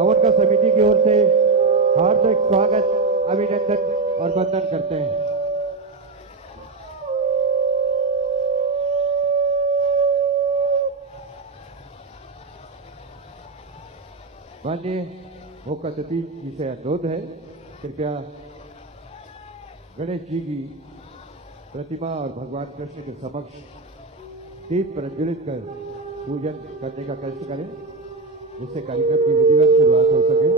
हवन का समिति की ओर से हार्दिक स्वागत, अभिनंदन और वंदन करते हैं। माननीय मुख्य अतिथि जी से अनुरोध है, कृपया गणेश जी की प्रतिमा और भगवान कृष्ण के समक्ष दीप प्रज्वलित कर पूजन करने का कष्ट करें, जिससे कार्यक्रम की विधिवत शुरुआत हो सके।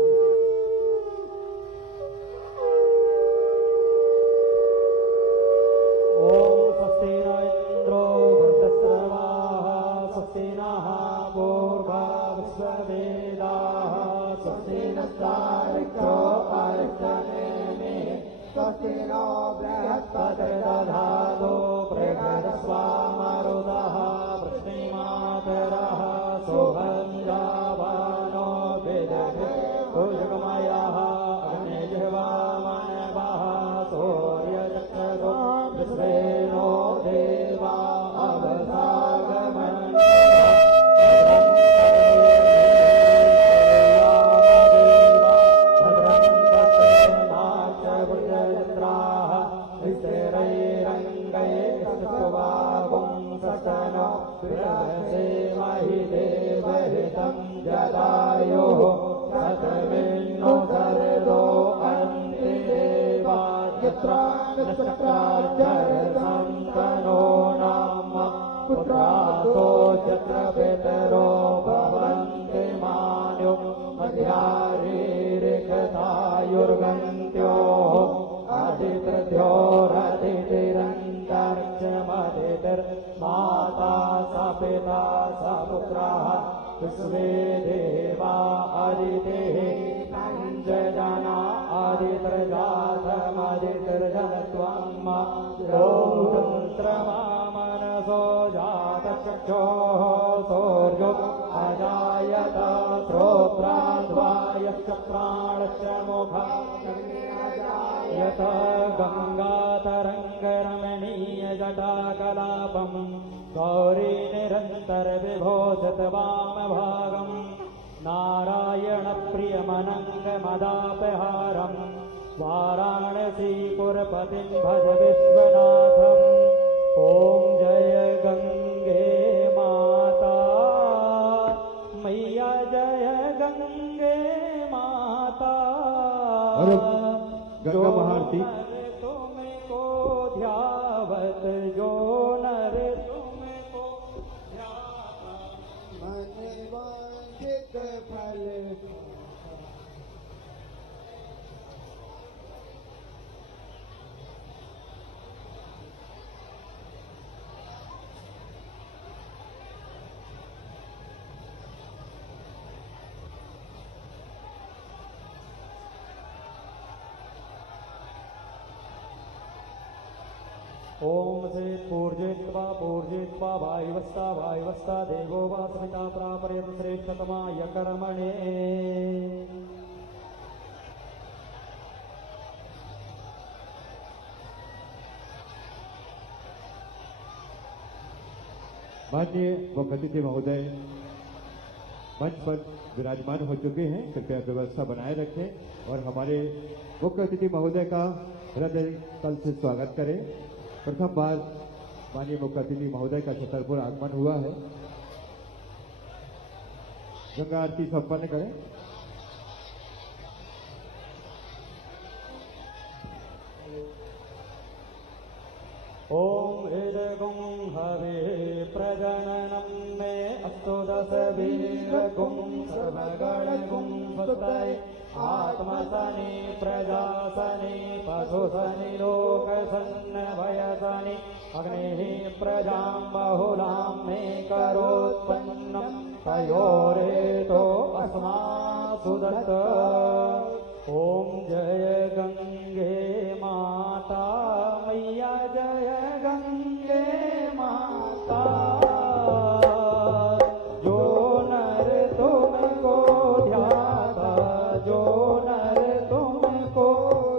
ओम से पूर्जित्वा भाईवस्ता देवो वा सविता प्रापरेत श्रेष्ठतमाय कर्मणे। माननीय मुख्य अतिथि महोदय मंच पर विराजमान हो चुके हैं, कृपया व्यवस्था बनाए रखें और हमारे मुख्य अतिथि महोदय का हृदय तल से स्वागत करें। प्रथम बार माननीय मुख्य अतिथि महोदय का छतरपुर आगमन हुआ है। गंगा आरती संपन्न करें। ओम इदगुं हवे प्रजननं मे अस्तु दश वीरगुं सर्वगणगुं स्वस्ति आत्मसनि प्रजासनि पशुसनि लोकसन्नभयसनि अग्निः प्रजां बहुलां मे करोत्पन्नं तयोरेतो अस्मासु दत्त। ओम जय गंगे माता मैया जय गंगे माता। जो नर तुमको ध्याता, जो नर तुमको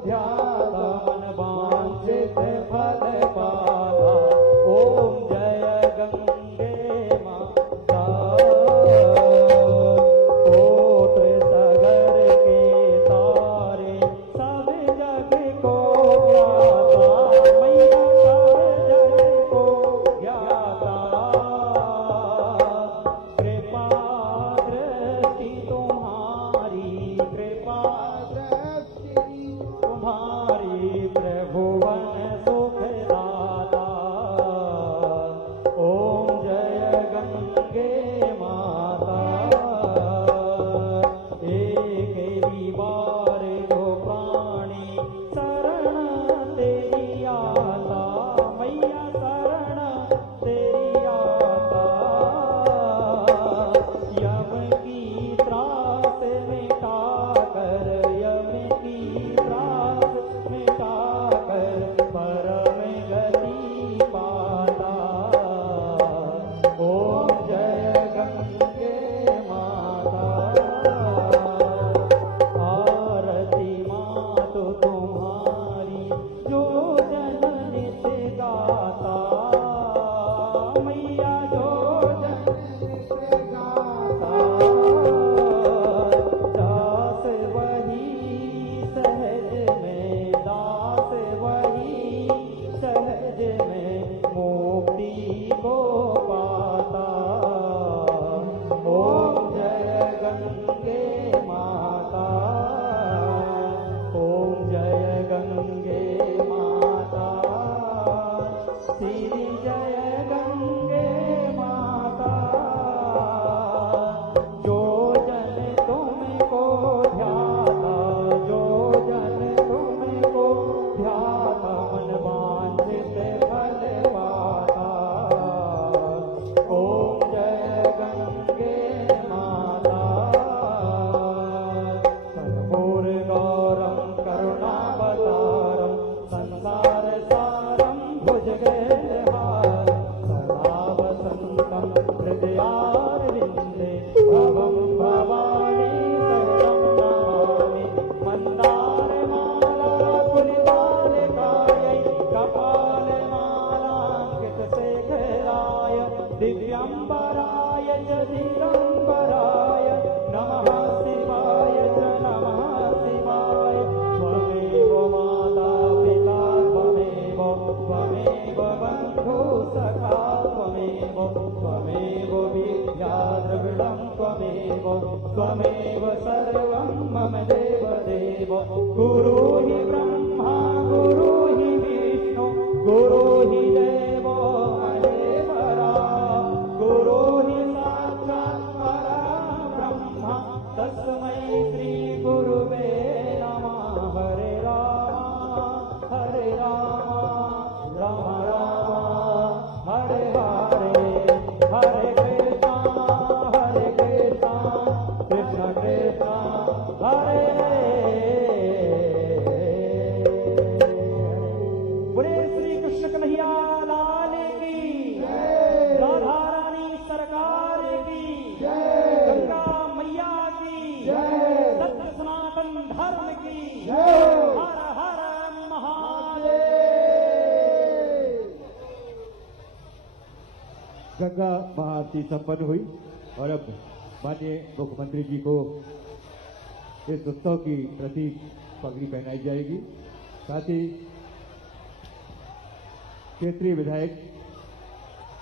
ध्याता, मन वांछित फल पाता। ओम जय गंगे माता। पुत्र सगर सर्वं मम देव देव गुरु हि ब्रह्मा गुरु हि विष्णु गुरु हि देवो महेश्वरा गुरु हि साक्षात् परब्रह्म तस्मै श्री गुरुवे नमः हरे राम राम राम हरे हरे हरे कृष्ण कृष्ण कृष्ण हरे बोले श्री कृष्ण कन्हैया लाल की राधा रानी सरकार की गंगा मैया की सत्य सनातन धर्म की हर हर महादेव। गंगा महाआरती संपन्न हुई और अब माननीय मुख्यमंत्री जी को इस उत्सव की प्रतीक पगड़ी पहनाई जाएगी। साथ ही क्षेत्रीय विधायक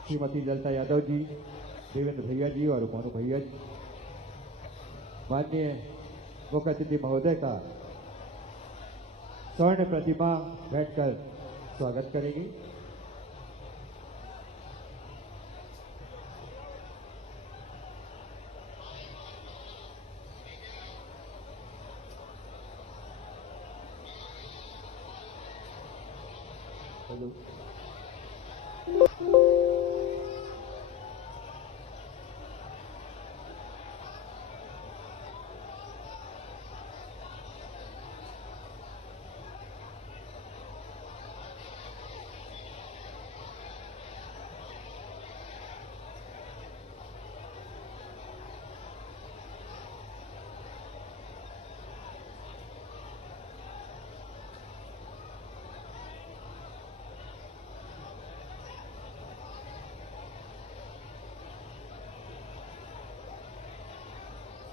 श्रीमती ललिता यादव जी, देवेंद्र भैया जी और मोनू भैया जी माननीय मुख्य अतिथि महोदय का स्वर्ण प्रतिमा बैठकर स्वागत करेंगे।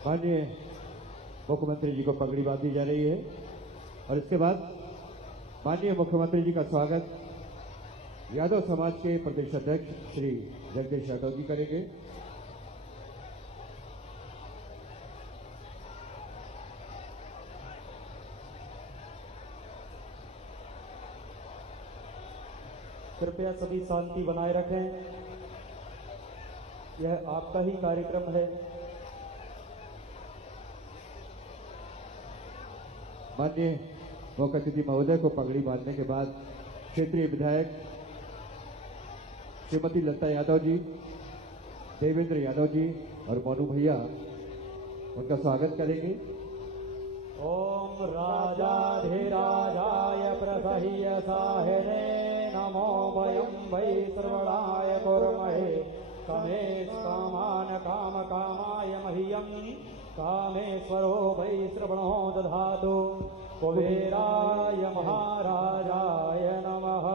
माननीय मुख्यमंत्री जी को पगड़ी बांधी जा रही है और इसके बाद माननीय मुख्यमंत्री जी का स्वागत यादव समाज के प्रदेश अध्यक्ष श्री जगदीश यादव जी करेंगे। कृपया सभी शांति बनाए रखें, यह आपका ही कार्यक्रम है। माननीय मुख्य अतिथि महोदय को पगड़ी बांधने के बाद क्षेत्रीय विधायक श्रीमती ललिता यादव जी, देवेंद्र यादव जी और मोनू भैया उनका स्वागत करेंगे। ओम राजाधिराजाय प्रसह्य साहिने नमो वयं वै श्रवणाय कुर्महे कमेश कामान काम कामाय मह्यं कामेश्वरो वै श्रवणो दधातु कुबेराय महाराजाय नमः।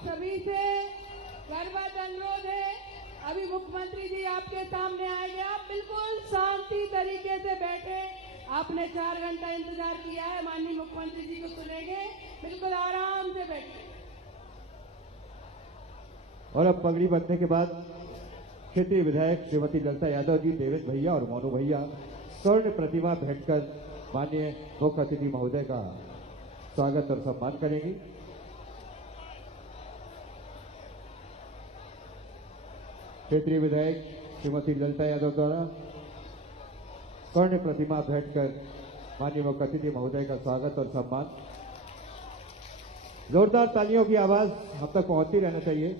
सभी से करबद्ध अनुरोध है, अभी मुख्यमंत्री जी आपके सामने आएंगे। आप बिल्कुल शांति तरीके से बैठे, आपने 4 घंटा इंतजार किया है, माननीय मुख्यमंत्री जी को सुनेंगे, बिल्कुल आराम से बैठे। और अब पगड़ी बंधने के बाद क्षेत्रीय विधायक श्रीमती ललिता यादव जी, देवेंद्र भैया और मोनू भैया स्वर्ण प्रतिमा भेंटकर माननीय मुख्य अतिथि महोदय का स्वागत और सम्मान करेंगी। क्षेत्रीय विधायक श्रीमती ललिता यादव द्वारा स्वर्ण प्रतिमा भेंटकर माननीय मुख्य अतिथि महोदय का स्वागत और सम्मान। जोरदार तालियों की आवाज हम तक पहुंचती रहना चाहिए।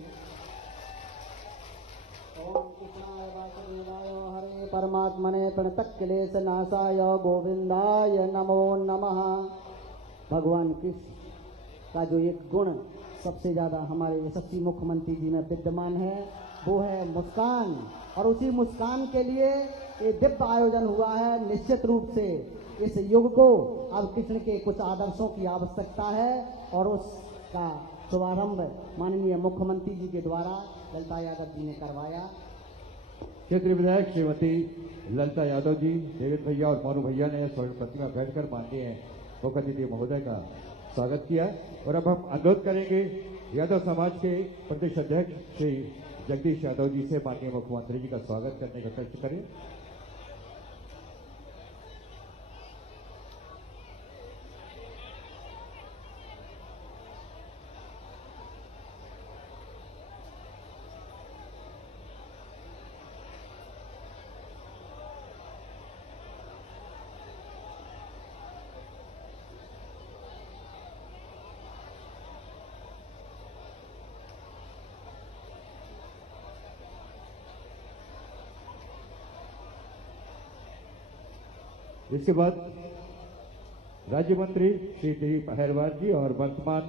ओम कृष्णाय वासुदेवाय हरे परमात्मने प्रणतक्लेश नाशाय गोविंदाय नमो नमः। भगवान कृष्ण का जो एक गुण सबसे ज्यादा हमारे यशस्वी मुख्यमंत्री जी में विद्यमान है वो है मुस्कान, और उसी मुस्कान के लिए ये दिव्य आयोजन हुआ है। निश्चित रूप से इस युग को अब कृष्ण के कुछ आदर्शों की आवश्यकता है और उसका शुभारंभ माननीय मुख्यमंत्री जी के द्वारा ललिता यादव जी ने करवाया। क्षेत्रीय विधायक श्रीमती ललिता यादव जी, देवेंद्र भैया और मोनू भैया ने स्वर्ण प्रतिमा बैठकर माननीय मुख्य अतिथि महोदय का स्वागत किया। और अब हम अनुरोध करेंगे यादव समाज के प्रदेश अध्यक्ष श्री जगदीश यादव जी से माननीय मुख्यमंत्री जी का स्वागत करने का कष्ट करें। इसके बाद राज्य मंत्री श्री दिलीप अहिरवार जी और वर्तमान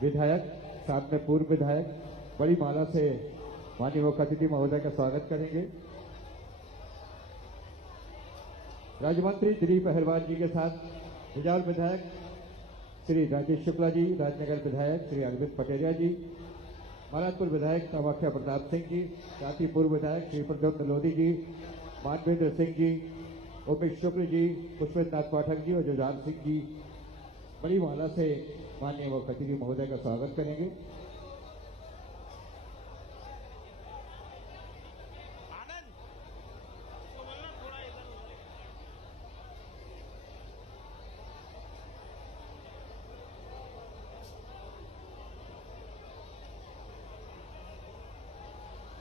विधायक साथ में पूर्व विधायक बड़ी माला से माननीय मुख्य अतिथि महोदय का स्वागत करेंगे। राज्य मंत्री दिलीप अहिरवार जी के साथ हिजाल विधायक श्री राजेश शुक्ला जी, राजनगर विधायक श्री अरविंद पटेरिया जी, महाराजपुर विधायक कामाख्या प्रताप सिंह जी, साथ ही पूर्व विधायक श्री प्रद्युम्न लोधी जी, मानवेंद्र सिंह जी, उमेश शुक्ल जी, पुष्पेंद्र नाथ पाठक जी और जुझार सिंह जी बड़ी माला से माननीय मुख्य अतिथि महोदय का स्वागत करेंगे।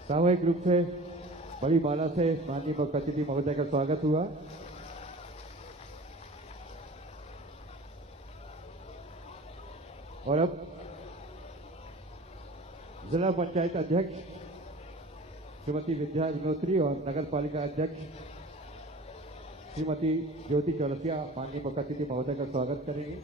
सामूहिक रूप से बड़ी माला से माननीय मुख्य अतिथि महोदय का स्वागत हुआ। और अब जिला पंचायत अध्यक्ष श्रीमती विद्या अग्निहोत्री और नगर पालिका अध्यक्ष श्रीमती ज्योति चौरसिया माननीय मुख्य अतिथि महोदय का स्वागत करेंगे।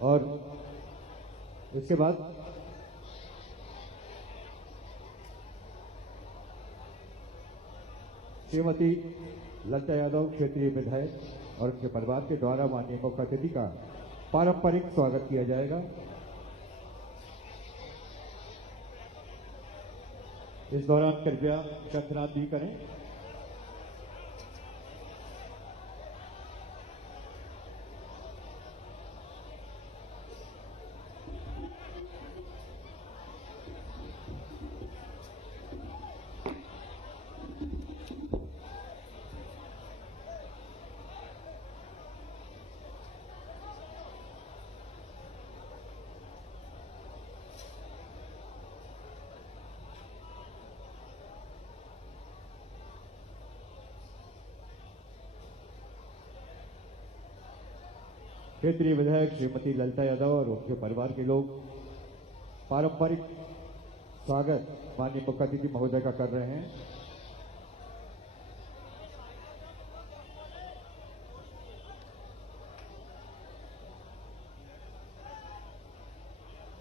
और इसके बाद श्रीमती ललिता यादव क्षेत्रीय विधायक और उनके परिवार के द्वारा माननीय मुख्य अतिथि का पारंपरिक स्वागत किया जाएगा। इस दौरान कृपया शंखनाद भी करें। क्षेत्रीय विधायक श्रीमती ललिता यादव और उनके परिवार के लोग पारंपरिक स्वागत माननीय मुख्य अतिथि महोदय का कर रहे हैं।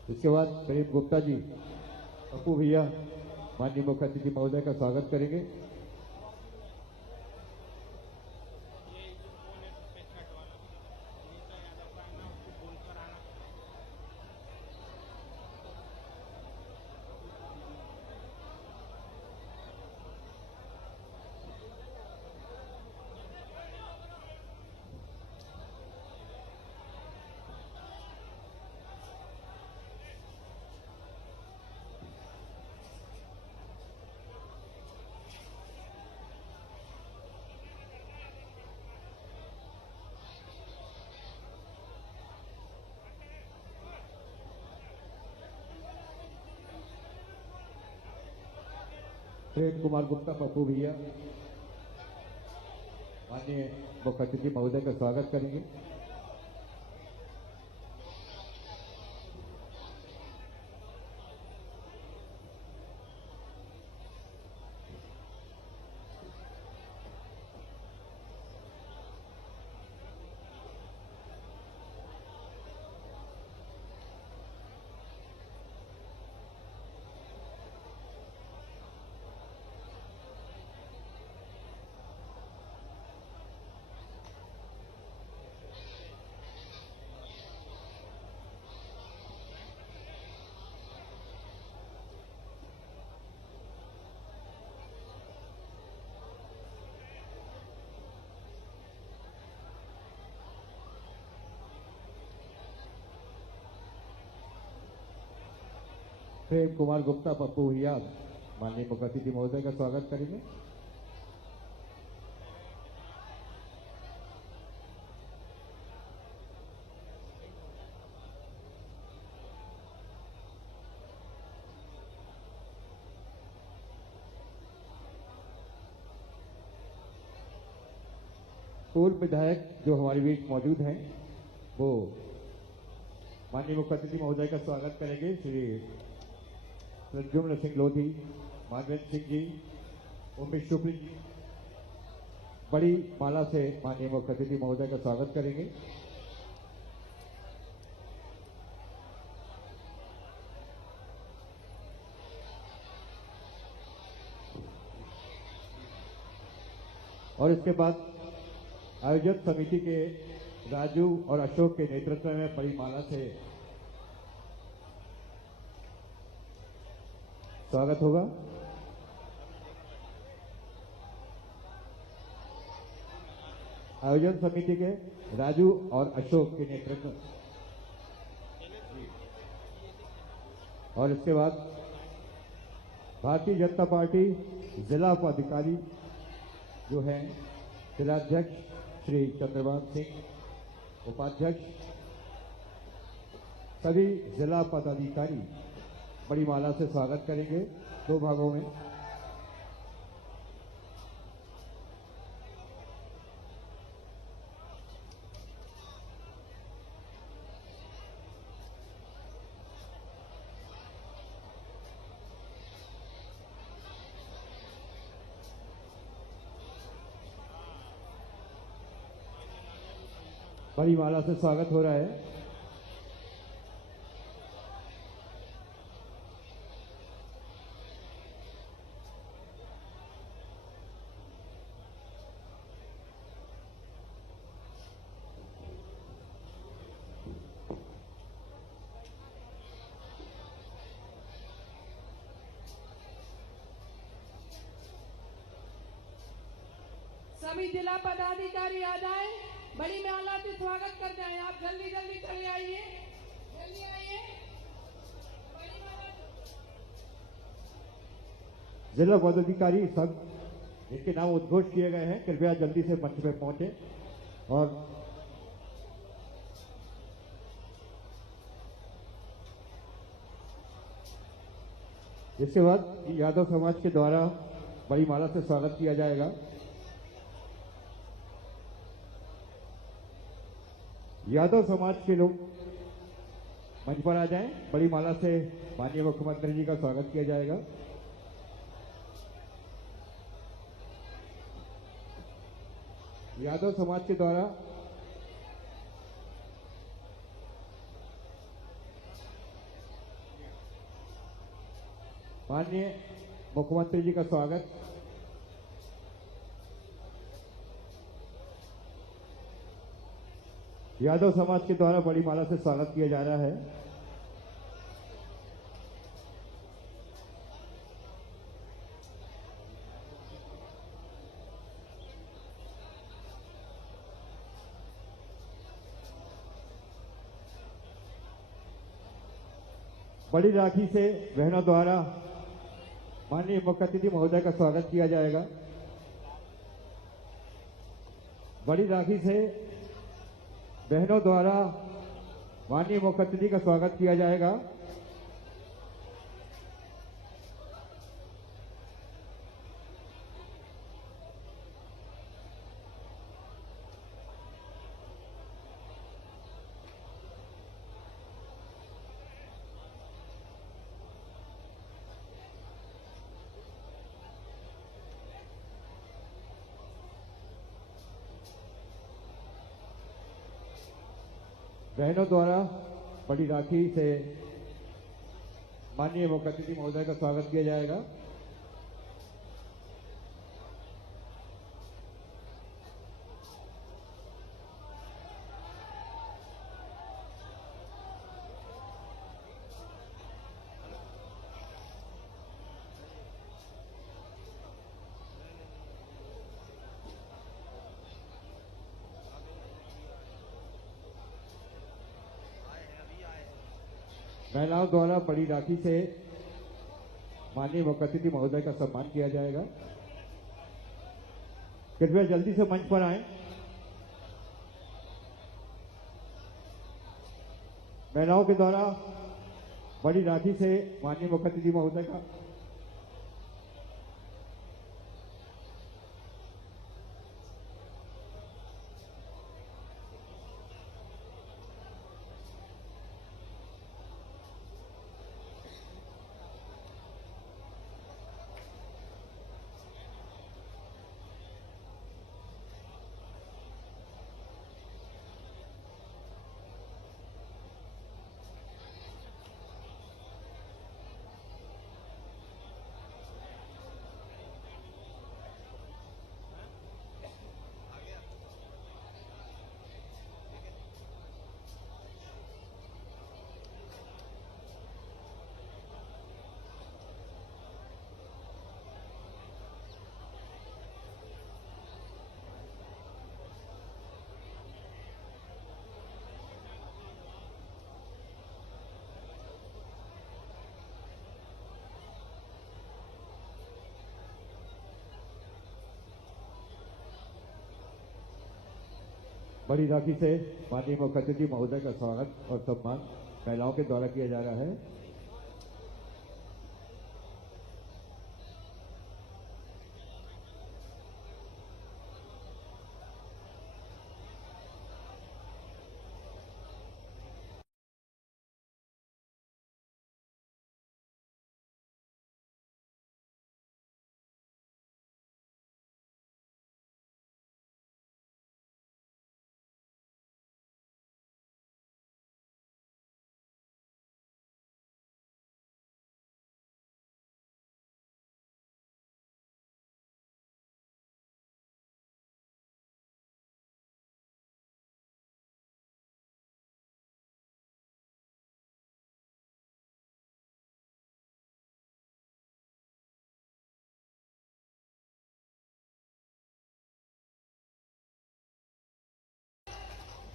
इसके बाद प्रेम गुप्ता जी, पप्पू भैया माननीय मुख्य अतिथि महोदय का स्वागत करेंगे। प्रेम कुमार गुप्ता, पप्पू भैया, माननीय मुख्य अतिथि महोदय का स्वागत करेंगे। प्रेम कुमार गुप्ता पप्पू भैया माननीय मुख्य अतिथि महोदय का स्वागत करेंगे। पूर्व विधायक जो हमारे बीच मौजूद हैं वो माननीय मुख्य अतिथि महोदय का स्वागत करेंगे। श्री प्रद्युम्न सिंह लोधी, मानवेंद्र सिंह जी, उमेश शुक्ल जी बड़ी माला से माननीय मुख्य अतिथि महोदय का स्वागत करेंगे। और इसके बाद आयोजक समिति के राजू और अशोक के नेतृत्व में बड़ी माला से स्वागत होगा। आयोजन समिति के राजू और अशोक के नेतृत्व और इसके बाद भारतीय जनता पार्टी जिला पदाधिकारी जो हैं जिलाध्यक्ष श्री चंद्रभान सिंह, उपाध्यक्ष सभी जिला पदाधिकारी बड़ी माला से स्वागत करेंगे। दो भागों में बड़ी माला से स्वागत हो रहा है। सभी जिला पदाधिकारी आ जाएं, बड़ी माला से स्वागत कर जाएं। आप जल्दी जल्दी चले आइए, जल्दी आइए। बड़ी माला जिला पदाधिकारी सब जिनके नाम उद्घोष किए गए हैं कृपया जल्दी से मंच पे पहुंचे और इसके बाद यादव समाज के द्वारा बड़ी माला से स्वागत किया जाएगा। यादव समाज के लोग मंच पर आ जाएं, बड़ी माला से माननीय मुख्यमंत्री जी का स्वागत किया जाएगा। यादव समाज के द्वारा माननीय मुख्यमंत्री जी का स्वागत यादव समाज के द्वारा बड़ी माला से स्वागत किया जा रहा है। बड़ी राखी से बहनों द्वारा माननीय मुख्य अतिथि महोदय का स्वागत किया जाएगा। बड़ी राखी से बहनों द्वारा माननीय मुख्य अतिथि का स्वागत किया जाएगा। बहनों द्वारा बड़ी राखी से माननीय मुख्य अतिथि महोदय का स्वागत किया जाएगा। महिलाओं द्वारा बड़ी राखी से माननीय मुख्य अतिथि महोदय का सम्मान किया जाएगा। कृपया जल्दी से मंच पर आएं। महिलाओं के द्वारा बड़ी राखी से माननीय मुख्य अतिथि महोदय का बड़ी राखी से माननीय मुख्य अतिथि महोदय का स्वागत और सम्मान महिलाओं के द्वारा किया जा रहा है।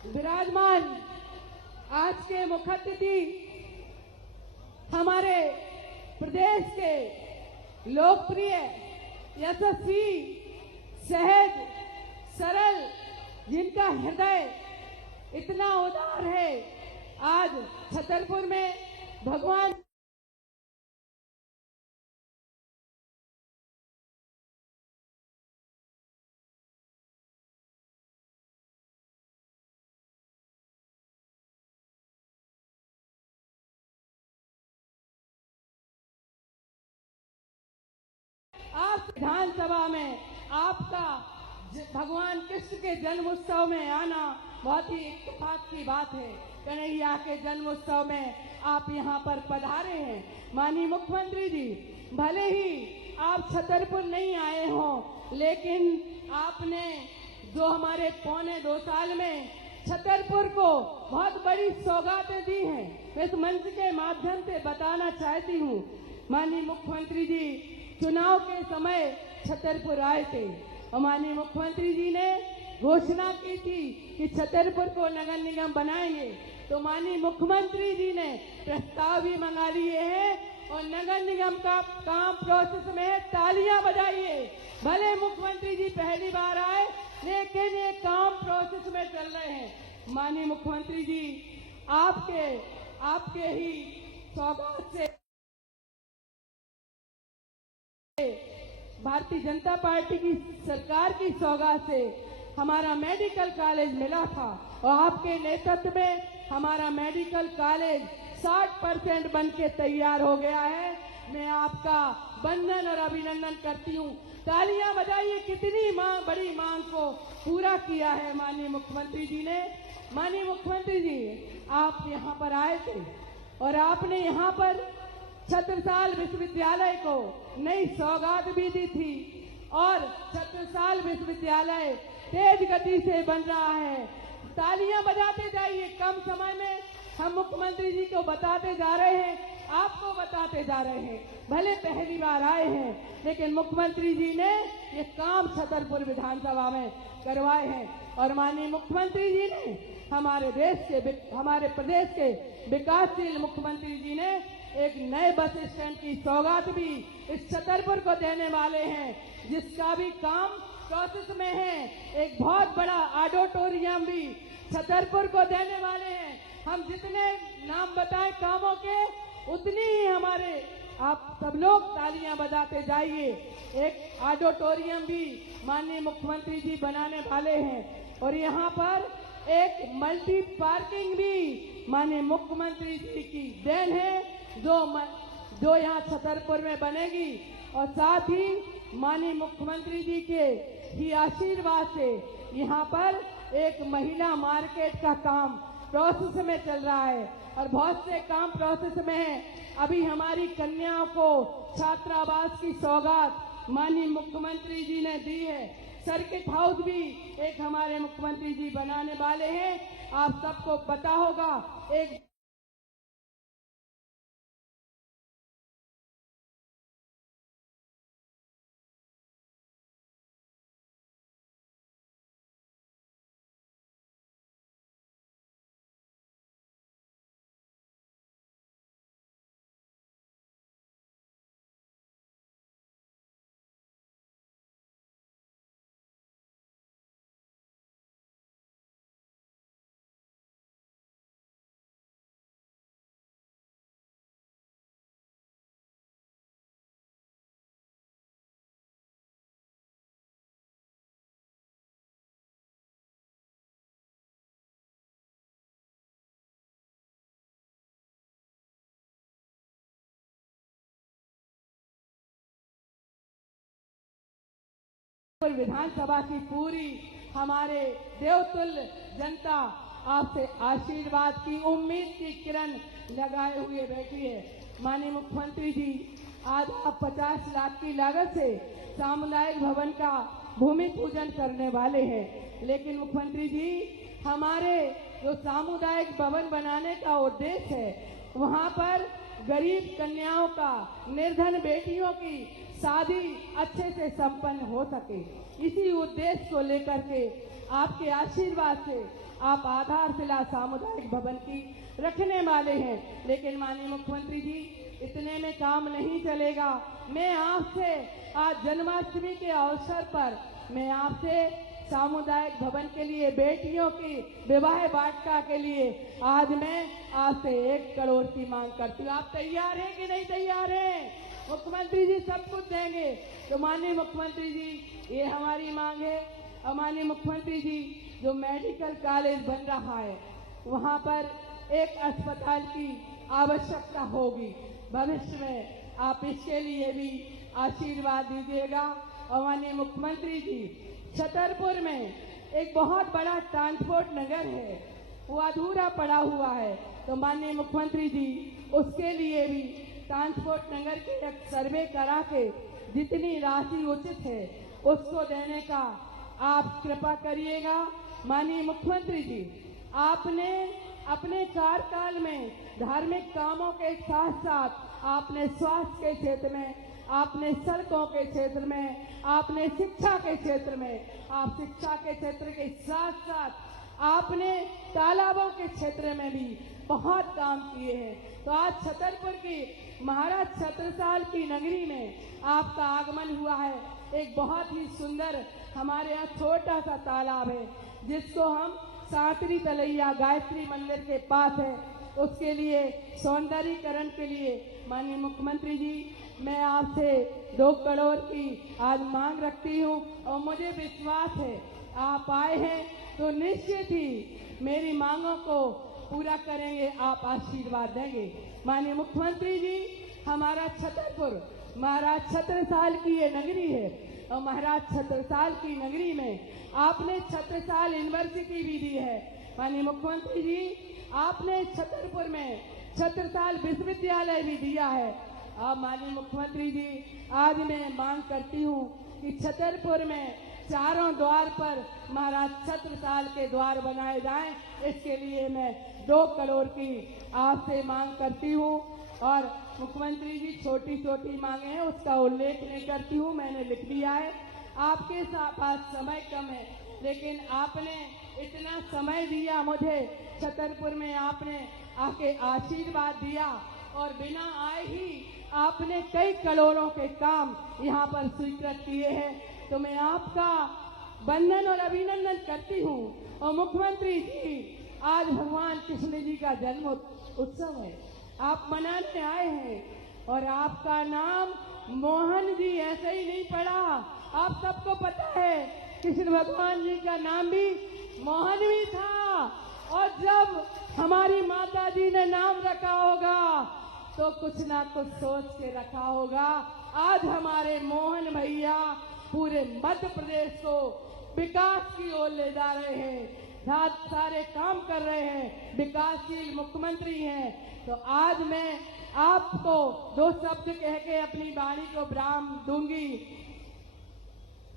विराजमान आज के मुख्य अतिथि हमारे प्रदेश के लोकप्रिय, यशस्वी, सहज, सरल, जिनका हृदय इतना उदार है, आज छतरपुर में भगवान आप विधानसभा में आपका भगवान कृष्ण के जन्म उत्सव में आना बहुत ही इत्तेफाक की बात है। कन्हैया के जन्म उत्सव में आप यहाँ पर पधारे हैं। माननीय मुख्यमंत्री जी, भले ही आप छतरपुर नहीं आए हों, लेकिन आपने जो हमारे पौने 2 साल में छतरपुर को बहुत बड़ी सौगातें दी हैं, मैं इस मंच के माध्यम से बताना चाहती हूँ। माननीय मुख्यमंत्री जी चुनाव के समय छतरपुर आए थे और माननीय मुख्यमंत्री जी ने घोषणा की थी कि छतरपुर को नगर निगम बनाएंगे, तो माननीय मुख्यमंत्री जी ने प्रस्ताव भी मंगा लिए हैं और नगर निगम का काम प्रोसेस में है। तालियां बजाइए। भले मुख्यमंत्री जी पहली बार आए, लेकिन ये काम प्रोसेस में चल रहे हैं। माननीय मुख्यमंत्री जी, आपके ही सौगात से भारतीय जनता पार्टी की सरकार की सौगात से हमारा मेडिकल कॉलेज मिला था और आपके नेतृत्व में हमारा मेडिकल कॉलेज 60% बन के तैयार हो गया है। मैं आपका वंदन और अभिनंदन करती हूँ। तालियां बजाइए, कितनी बड़ी मांग को पूरा किया है माननीय मुख्यमंत्री जी ने। माननीय मुख्यमंत्री जी, आप यहाँ पर आए थे और आपने यहाँ पर छत्रसाल विश्वविद्यालय को नई सौगात भी दी थी और छत्रसाल विश्वविद्यालय तेज गति से बन रहा है। तालियां बजाते जाइए, कम समय में हम मुख्यमंत्री जी को बताते जा रहे हैं, आपको बताते जा रहे हैं। भले पहली बार आए हैं, लेकिन मुख्यमंत्री जी ने ये काम छतरपुर विधानसभा में करवाए हैं और माननीय मुख्यमंत्री जी ने हमारे प्रदेश के विकासशील मुख्यमंत्री जी ने एक नए बस स्टैंड की सौगात भी इस छतरपुर को देने वाले हैं, जिसका भी काम प्रोसेस में है। एक बहुत बड़ा ऑडिटोरियम भी छतरपुर को देने वाले हैं। हम जितने नाम बताएं कामों के, उतनी ही हमारे आप सब लोग तालियां बजाते जाइए। एक ऑडिटोरियम भी माननीय मुख्यमंत्री जी बनाने वाले हैं और यहाँ पर एक मल्टी पार्किंग भी माननीय मुख्यमंत्री जी की देन है, जो यहाँ छतरपुर में बनेगी और साथ ही माननीय मुख्यमंत्री जी के ही आशीर्वाद से यहाँ पर एक महिला मार्केट का काम प्रोसेस में चल रहा है और बहुत से काम प्रोसेस में है। अभी हमारी कन्याओं को छात्रावास की सौगात माननीय मुख्यमंत्री जी ने दी है। सर्किट हाउस भी एक हमारे मुख्यमंत्री जी बनाने वाले हैं। आप सबको पता होगा, एक विधानसभा की पूरी हमारे देवतुल्य जनता आपसे आशीर्वाद की, उम्मीद की किरण लगाए हुए बैठी है। माननीय मुख्यमंत्री जी, आज आप 50 लाख की लागत से सामुदायिक भवन का भूमि पूजन करने वाले हैं, लेकिन मुख्यमंत्री जी, हमारे जो सामुदायिक भवन बनाने का उद्देश्य है, वहाँ पर गरीब कन्याओं का, निर्धन बेटियों की शादी अच्छे से संपन्न हो सके, इसी उद्देश्य को लेकर के आपके आशीर्वाद से आप आधारशिला सामुदायिक भवन की रखने वाले हैं। लेकिन माननीय मुख्यमंत्री जी, इतने में काम नहीं चलेगा। मैं आपसे आज जन्माष्टमी के अवसर पर मैं आपसे सामुदायिक भवन के लिए, बेटियों की विवाह वाटिका के लिए आज मैं आपसे 1 करोड़ की मांग करती हूँ। आप तैयार हैं कि नहीं तैयार हैं? मुख्यमंत्री जी सब कुछ देंगे। तो माननीय मुख्यमंत्री जी, ये हमारी मांग है। और माननीय मुख्यमंत्री जी, जो मेडिकल कॉलेज बन रहा है, वहाँ पर एक अस्पताल की आवश्यकता होगी भविष्य में, आप इसके लिए भी आशीर्वाद दीजिएगा। और माननीय मुख्यमंत्री जी, छतरपुर में एक बहुत बड़ा ट्रांसपोर्ट नगर है, वो अधूरा पड़ा हुआ है। तो माननीय मुख्यमंत्री जी, उसके लिए भी ट्रांसपोर्ट नगर के एक सर्वे करा के जितनी राशि उचित है उसको देने का आप कृपा करिएगा। माननीय मुख्यमंत्री जी, आपने अपने कार्यकाल में धार्मिक कामों के साथ साथ आपने स्वास्थ्य के क्षेत्र में, आपने सड़कों के क्षेत्र में, आपने शिक्षा के क्षेत्र में, आप शिक्षा के क्षेत्र के साथ साथ आपने तालाबों के क्षेत्र में भी बहुत काम किए हैं। तो आज छतरपुर की महाराज छत्रसाल की नगरी में आपका आगमन हुआ है। एक बहुत ही सुंदर हमारे यहाँ छोटा सा तालाब है, जिसको हम सांकरी तलैया गायत्री मंदिर के पास है, उसके लिए सौंदर्यीकरण के लिए माननीय मुख्यमंत्री जी, मैं आपसे 2 करोड़ की आज मांग रखती हूँ और मुझे विश्वास है आप आए हैं तो निश्चित ही मेरी मांगों को पूरा करेंगे, आप आशीर्वाद देंगे। माननीय मुख्यमंत्री जी, हमारा छतरपुर महाराज छत्रसाल की ये नगरी है और महाराज छत्रसाल की नगरी में आपने छत्रसाल यूनिवर्सिटी भी दी है। माननीय मुख्यमंत्री जी, आपने छतरपुर में छत्रसाल विश्वविद्यालय भी दिया है। अब माननीय मुख्यमंत्री जी, आज मैं मांग करती हूँ कि छतरपुर में चारों द्वार पर महाराज छत्रसाल के द्वार बनाए जाएं। इसके लिए मैं 2 करोड़ की आपसे मांग करती हूँ। और मुख्यमंत्री जी, छोटी छोटी मांगे हैं, उसका उल्लेख नहीं करती हूँ, मैंने लिख दिया है। आपके पास समय कम है, लेकिन आपने इतना समय दिया मुझे, छतरपुर में आपने आके आशीर्वाद दिया और बिना आए ही आपने कई करोड़ों के काम यहाँ पर स्वीकृत किए हैं। तो मैं आपका वंदन और अभिनंदन करती हूँ। और मुख्यमंत्री जी, आज भगवान कृष्ण जी का जन्म उत्सव है, आप मनाने आए हैं और आपका नाम मोहन जी ऐसे ही नहीं पड़ा। आप सबको पता है कृष्ण भगवान जी का नाम भी मोहन भी था। और जब हमारी माता जी ने नाम रखा होगा तो कुछ ना कुछ सोच के रखा होगा। आज हमारे मोहन भैया पूरे मध्य प्रदेश को विकास की ओर ले जा रहे हैं, सारे काम कर रहे हैं, विकासशील मुख्यमंत्री हैं। तो आज मैं आपको 2 शब्द कह के अपनी वाणी को विराम दूंगी।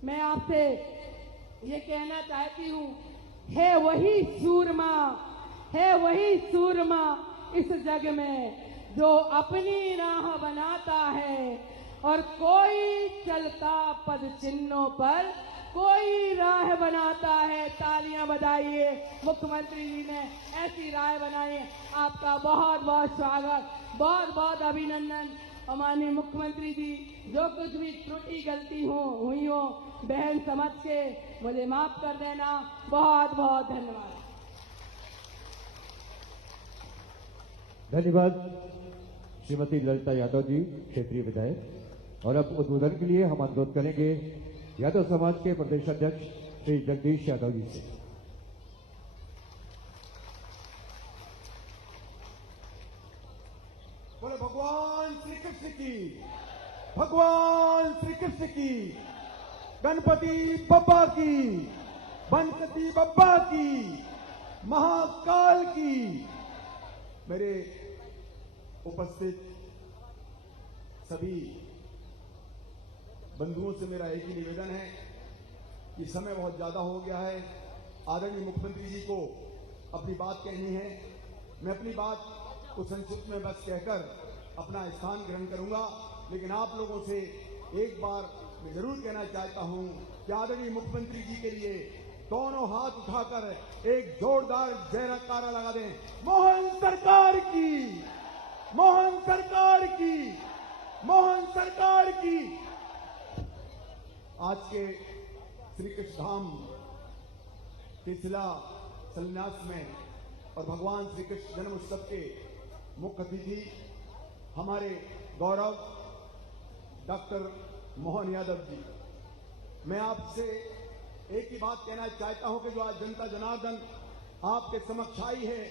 मैं आपसे ये कहना चाहती हूँ, है वही सूरमा इस जग में जो अपनी राह बनाता है और कोई चलता पद चिन्हों पर कोई राह बनाता है। तालियां बजाइए, मुख्यमंत्री जी ने ऐसी राह बनाई है। आपका बहुत बहुत स्वागत, बहुत बहुत अभिनंदन। और माननीय मुख्यमंत्री जी, जो कुछ भी त्रुटि गलती हुई हो बहन समझ के मुझे माफ कर देना। बहुत बहुत धन्यवाद। धन्यवाद श्रीमती ललिता यादव जी, क्षेत्रीय विधायक। और अब उद्बोधन के लिए हम अनुरोध करेंगे यादव समाज के प्रदेश अध्यक्ष श्री जगदीश यादव जी से। बोले भगवान श्री कृष्ण की, भगवान श्री कृष्ण की, गणपति बप्पा की, बनपति बप्पा की, महाकाल की। मेरे उपस्थित सभी बंधुओं से मेरा एक ही निवेदन है कि समय बहुत ज्यादा हो गया है। आदरणीय मुख्यमंत्री जी को अपनी बात कहनी है। मैं अपनी बात को संक्षिप्त में बस कहकर अपना स्थान ग्रहण करूंगा, लेकिन आप लोगों से एक बार मैं जरूर कहना चाहता हूं कि आदरणीय मुख्यमंत्री जी के लिए दोनों हाथ उठाकर एक जोरदार जयकारा लगा दें। मोहन सरकार की, मोहन सरकार की, मोहन सरकार की। आज के श्री कृष्ण धाम तिसला शिलान्यास में और भगवान श्री कृष्ण जन्म उत्सव के मुख्य अतिथि हमारे गौरव डॉक्टर मोहन यादव जी। मैं आपसे एक ही बात कहना चाहता हूं कि जो आज जनता जनार्दन आपके समक्ष आई है,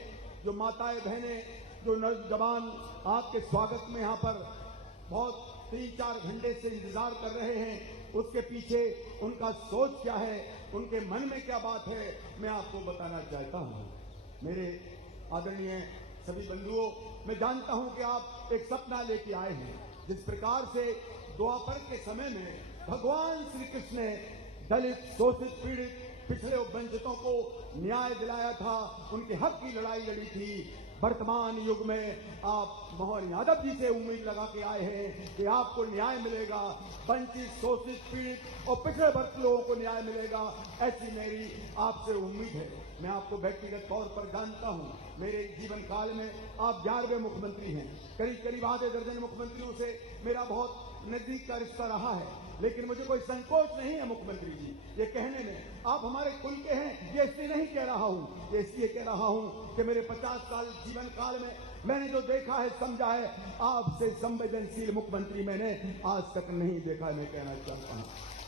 जो माताएं बहनें, जो नौजवान आपके स्वागत में यहां पर बहुत 3-4 घंटे से इंतजार कर रहे हैं, उसके पीछे उनका सोच क्या है, उनके मन में क्या बात है, मैं आपको बताना चाहता हूं। मेरे आदरणीय सभी बंधुओं, मैं जानता हूं कि आप एक सपना लेके आए हैं। जिस प्रकार से द्वापर के समय में भगवान श्री कृष्ण ने दलित, शोषित, पीड़ित, पिछड़े वंचितों को न्याय दिलाया था, उनके हक की लड़ाई लड़ी थी, वर्तमान युग में आप मोहन यादव जी से उम्मीद लगा के आए हैं कि आपको न्याय मिलेगा, वंचित, शोषित, पीड़ित और पिछड़े वर्ग लोगों को न्याय मिलेगा, ऐसी मेरी आपसे उम्मीद है। मैं आपको व्यक्तिगत तौर पर जानता हूं, मेरे जीवन काल में आप 11वें मुख्यमंत्री हैं। करीब करीब आधे दर्जन मुख्यमंत्रियों से मेरा बहुत नजदीक का रिश्ता रहा है, लेकिन मुझे कोई संकोच नहीं है मुख्यमंत्री जी ये कहने में आप हमारे कुल के हैं, ये इसलिए नहीं कह रहा हूं, ये इसलिए कह रहा हूं कि मेरे 50 साल जीवन काल में मैंने जो देखा है, समझा है, आपसे संवेदनशील मुख्यमंत्री मैंने आज तक नहीं देखा। मैं कहना चाहता हूं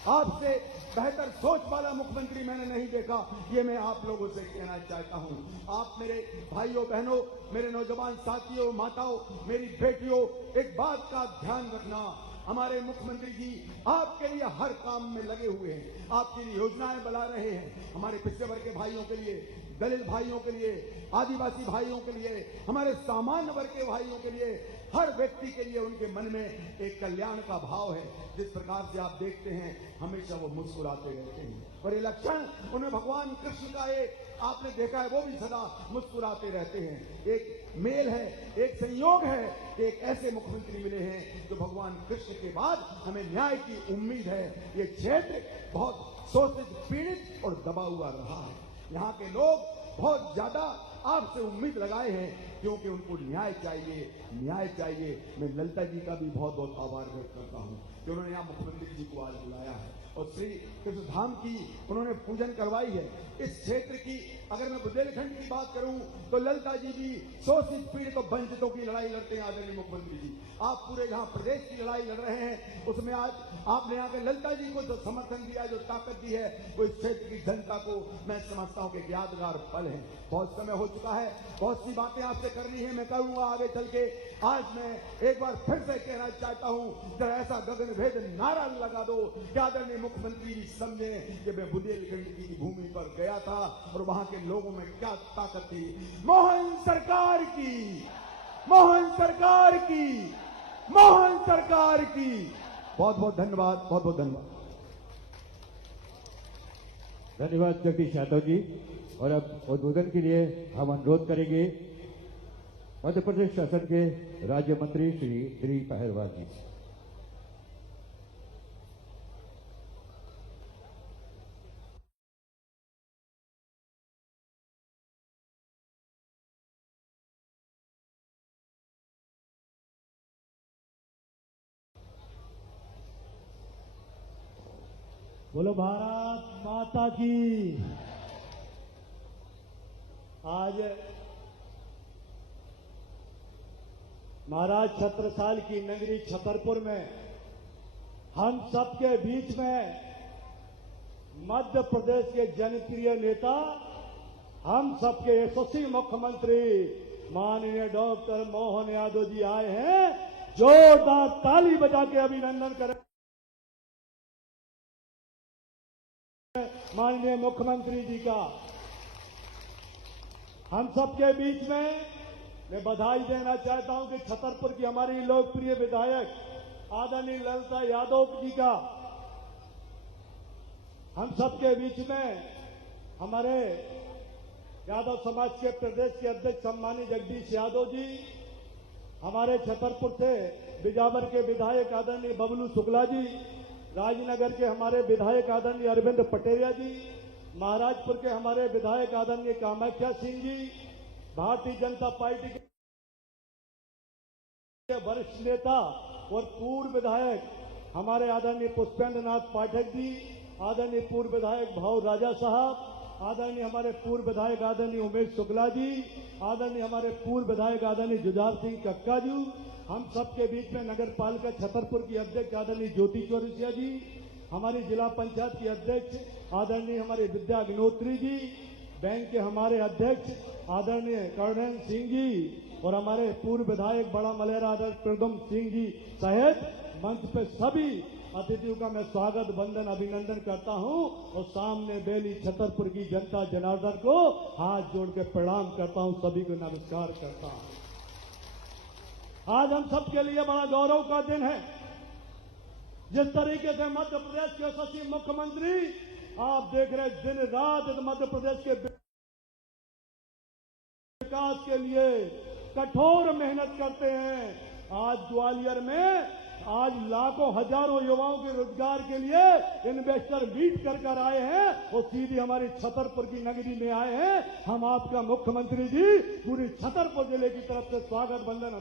आपसे बेहतर सोच वाला मुख्यमंत्री मैंने नहीं देखा, ये मैं आप लोगों से कहना चाहता हूं। आप मेरे भाइयों बहनों, मेरे नौजवान साथियों, माताओं, मेरी बेटियों, एक बात का ध्यान रखना, हमारे मुख्यमंत्री जी आपके लिए हर काम में लगे हुए हैं, आपके लिए योजनाएं बना रहे हैं। हमारे पिछड़े वर्ग के भाइयों के लिए, दलित भाइयों के लिए, आदिवासी भाइयों के लिए, हमारे सामान्य वर्ग के भाइयों के लिए, हर व्यक्ति के लिए उनके मन में एक कल्याण का भाव है। जिस प्रकार से आप देखते हैं हमेशा वो मुस्कुराते रहते हैं और ये लक्षण उन्हें भगवान कृष्ण का आपने देखा है, वो भी सदा मुस्कुराते रहते हैं। एक मेल है, एक संयोग है कि एक ऐसे मुख्यमंत्री मिले हैं जो भगवान कृष्ण के बाद हमें न्याय की उम्मीद है। ये क्षेत्र बहुत शोषित, पीड़ित और दबा हुआ रहा है। यहाँ के लोग बहुत ज्यादा आपसे उम्मीद लगाए हैं क्योंकि उनको न्याय चाहिए, न्याय चाहिए। मैं ललिता जी का भी बहुत बहुत आभार व्यक्त करता हूँ कि उन्होंने यहाँ मुख्यमंत्री जी को आज बुलाया है और श्री कृष्ण धाम की उन्होंने पूजन करवाई है। इस क्षेत्र की अगर मैं बुंदेलखंड की बात करूं तो ललिता जी भी शोषित, पीड़ित और वंचितों की लड़ाई लड़ते हैं। आदरणीय मुख्यमंत्री जी, आप पूरे यहाँ प्रदेश की लड़ाई लड़ रहे हैं, उसमें आज आपने यहाँ के ललिता जी को जो समर्थन दिया, जो ताकत दी है, वो इस क्षेत्र की जनता को मैं समझता हूँ कि यादगार पल है। बहुत समय हो चुका है, बहुत सी बातें आपसे करनी है, मैं करूंगा आगे चल के। आज मैं एक बार फिर से कहना चाहता हूँ, जरा ऐसा गगन भेद नारा लगा दो कि आदरणीय मुख्यमंत्री जी समझे कि मैं बुंदेलखंड की भूमि पर गया था और वहां के लोगों में क्या ताकत थी। मोहन सरकार की, मोहन सरकार की, मोहन सरकार की। बहुत बहुत धन्यवाद, बहुत बहुत धन्यवाद। धन्यवाद जगदीश यादव जी। और अब उद्बोधन के लिए हम अनुरोध करेंगे मध्य प्रदेश शासन के राज्य मंत्री श्री पहलवान जी। बोलो भारत माता की। आज महाराज छत्रसाल की नगरी छतरपुर में हम सबके बीच में मध्य प्रदेश के जनप्रिय नेता, हम सबके यशस्वी मुख्यमंत्री माननीय डॉक्टर मोहन यादव जी आए हैं। जोरदार ताली बजा के अभिनंदन करें माननीय मुख्यमंत्री जी का। हम सबके बीच में मैं बधाई देना चाहता हूं कि छतरपुर की हमारी लोकप्रिय विधायक आदरणीय ललिता यादव जी का हम सबके बीच में हमारे यादव समाज के प्रदेश के अध्यक्ष सम्मानित जगदीश यादव जी, हमारे छतरपुर से बिजावर के विधायक आदरणीय बबलू शुक्ला जी, राजनगर के हमारे विधायक आदरणीय अरविंद पटेरिया जी, महाराजपुर के हमारे विधायक आदरणीय कामाख्या सिंह जी, भारतीय जनता पार्टी के वरिष्ठ नेता और पूर्व विधायक हमारे आदरणीय पुष्पेंद्र नाथ पाठक जी, आदरणीय पूर्व विधायक भाऊ राजा साहब, आदरणीय हमारे पूर्व विधायक आदरणीय उमेश शुक्ला जी, आदरणीय हमारे पूर्व विधायक आदरणीय जुझार सिंह कक्का जी, हम सबके बीच में नगर पालिका छतरपुर की अध्यक्ष आदरणीय ज्योति चौरसिया जी, हमारी जिला पंचायत की अध्यक्ष आदरणीय हमारे विद्या अग्निहोत्री जी, बैंक के हमारे अध्यक्ष आदरणीय कर्णेन सिंह जी और हमारे पूर्व विधायक बड़ा मलेरा आदरणीय प्रदम सिंह जी सहित मंच पे सभी अतिथियों का मैं स्वागत, वंदन, अभिनंदन करता हूं और सामने बेली छतरपुर की जनता जनार्दन को हाथ जोड़ के प्रणाम करता हूं, सभी को नमस्कार करता हूं। आज हम सबके लिए बड़ा गौरव का दिन है। जिस तरीके से मध्य प्रदेश के यशस्वी मुख्यमंत्री आप देख रहे दिन रात मध्य प्रदेश के विकास के लिए कठोर मेहनत करते हैं। आज ग्वालियर में आज लाखों हजारों युवाओं के रोजगार के लिए इन्वेस्टर मीट कर आए हैं और सीधी हमारी छतरपुर की नगरी में आए हैं। हम आपका मुख्यमंत्री जी पूरी छतरपुर जिले की तरफ से स्वागत वंदन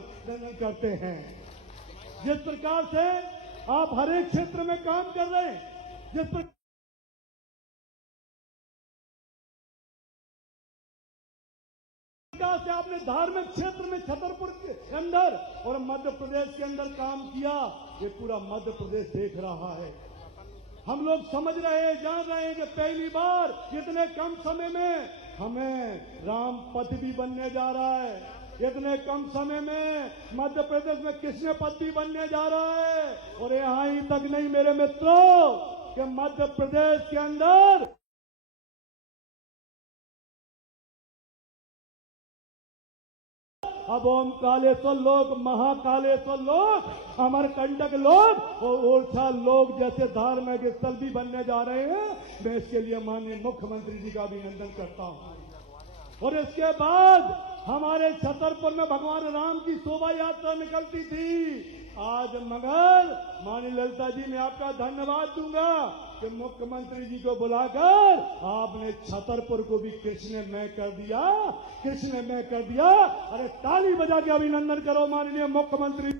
करते हैं। जिस प्रकार से आप हर एक क्षेत्र में काम कर रहे हैं, जिस प्रकार से आपने धार्मिक क्षेत्र में छतरपुर के अंदर और मध्य प्रदेश के अंदर काम किया, ये पूरा मध्य प्रदेश देख रहा है। हम लोग समझ रहे हैं, जान रहे हैं कि पहली बार इतने कम समय में हमें राम पथ भी बनने जा रहा है। इतने कम समय में मध्य प्रदेश में किसने पति बनने जा रहा है। और यहाँ ही तक नहीं मेरे मित्रों कि मध्य प्रदेश के अंदर अब ओम कालेश्वर लोग, महाकालेश्वर लोग, अमरकंटक लोग और ओरछा लोग जैसे धार्मिक स्थल भी बनने जा रहे हैं। मैं इसके लिए माननीय मुख्यमंत्री जी का अभिनंदन करता हूं। और इसके बाद हमारे छतरपुर में भगवान राम की शोभा यात्रा निकलती थी। आज मगर माननीय ललिता जी मैं आपका धन्यवाद दूंगा कि मुख्यमंत्री जी को बुलाकर आपने छतरपुर को भी कृष्णमय कर दिया, कृष्णमय कर दिया। अरे ताली बजा के अभिनंदन करो माननीय मुख्यमंत्री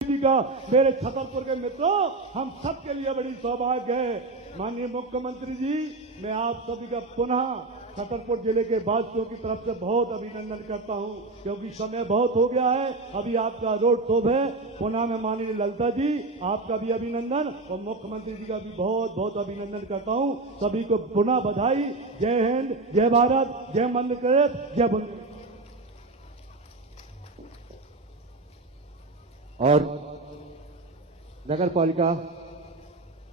जी का। मेरे छतरपुर के मित्रों, हम सबके लिए बड़ी सौभाग्य है। माननीय मुख्यमंत्री जी मैं आप सभी का पुनः छतरपुर जिले के वासियों की तरफ से बहुत अभिनंदन करता हूं, क्योंकि समय बहुत हो गया है। अभी आपका रोड शो है। पुनः मैं माननीय ललिता जी आपका भी अभिनंदन और मुख्यमंत्री जी का भी बहुत बहुत अभिनंदन करता हूं। सभी को पुनः बधाई। जय हिंद, जय भारत, जय मध्य प्रदेश, जय बुंदेलखंड। और नगर पालिका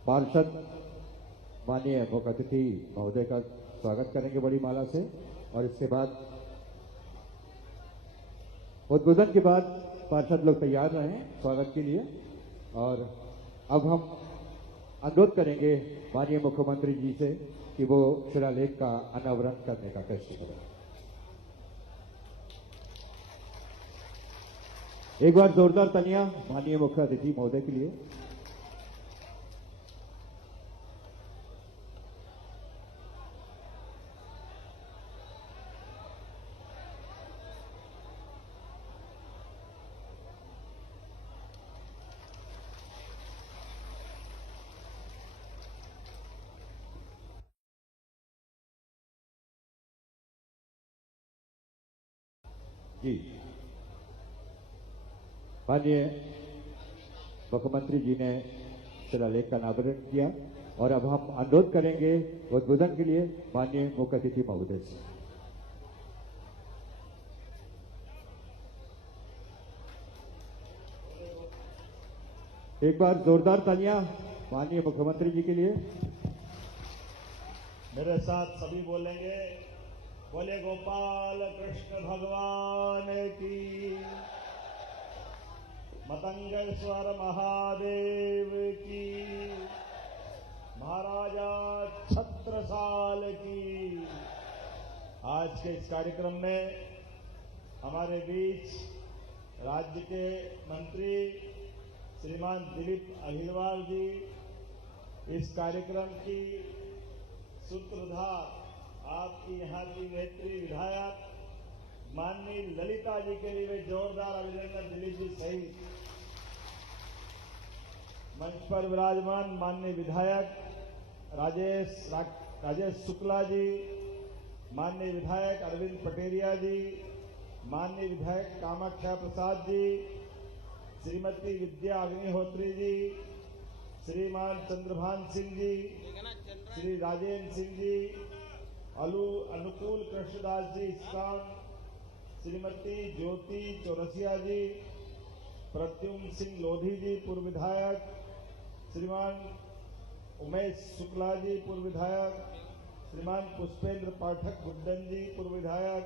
पार्षद माननीय मुख्य अतिथि महोदय का स्वागत करेंगे बड़ी माला से। और इसके बाद उद्बोधन के बाद पार्षद लोग तैयार रहें स्वागत के लिए। और अब हम अनुरोध करेंगे माननीय मुख्यमंत्री जी से कि वो शिलालेख का अनावरण करने का कष्ट करें। एक बार जोरदार तालियां माननीय मुख्य अतिथि महोदय के लिए। जी माननीय मुख्यमंत्री जी ने शिलालेख का अनावरण किया और अब हम अनुरोध करेंगे उद्बोधन के लिए माननीय मुख्य अतिथि महोदय से। एक बार जोरदार तालियां माननीय मुख्यमंत्री जी के लिए। मेरे साथ सभी बोलेंगे, बोले गोपाल कृष्ण भगवान की, मतंगेश्वर महादेव की, महाराजा छत्रसाल की। आज के इस कार्यक्रम में हमारे बीच राज्य के मंत्री श्रीमान दिलीप अहिरवार जी, इस कार्यक्रम की सूत्रधार आपकी यहाँ की नेत्री विधायक माननीय ललिता जी के लिए जोरदार अभिनंदन दिलीप जी सहित मंच पर विराजमान माननीय विधायक राजेश शुक्ला जी, माननीय विधायक अरविंद पटेरिया जी, माननीय विधायक कामाख्या प्रसाद जी, श्रीमती विद्या अग्निहोत्री जी, श्रीमान चंद्रभान सिंह जी, श्री राजेंद्र सिंह जी, अनुकूल कृष्णदास जी इस्कान, श्रीमती ज्योति चौरसिया जी, प्रद्युम्न सिंह लोधी जी पूर्व विधायक, श्रीमान उमेश शुक्ला जी पूर्व विधायक, श्रीमान पुष्पेंद्र पाठक गुड्डन जी पूर्व विधायक,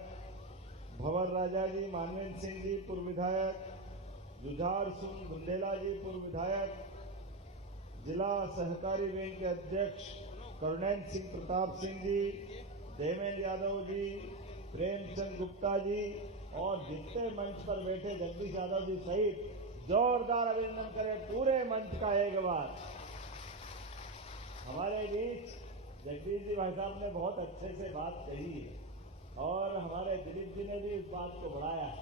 भंवर राजा जी, मानवेंद्र सिंह जी पूर्व विधायक, जुझार सिंह बुंदेला जी पूर्व विधायक, जिला सहकारी बैंक के अध्यक्ष करुणैन सिंह प्रताप सिंह जी, देवेंद्र यादव जी, प्रेमचंद गुप्ता जी और जितने मंच पर बैठे जगदीश यादव जी सहित जोरदार अभिनंदन करें पूरे मंच का एक बार। हमारे बीच जगदीश जी भाई साहब ने बहुत अच्छे से बात कही है और हमारे दिलीप जी ने भी इस बात को बढ़ाया है।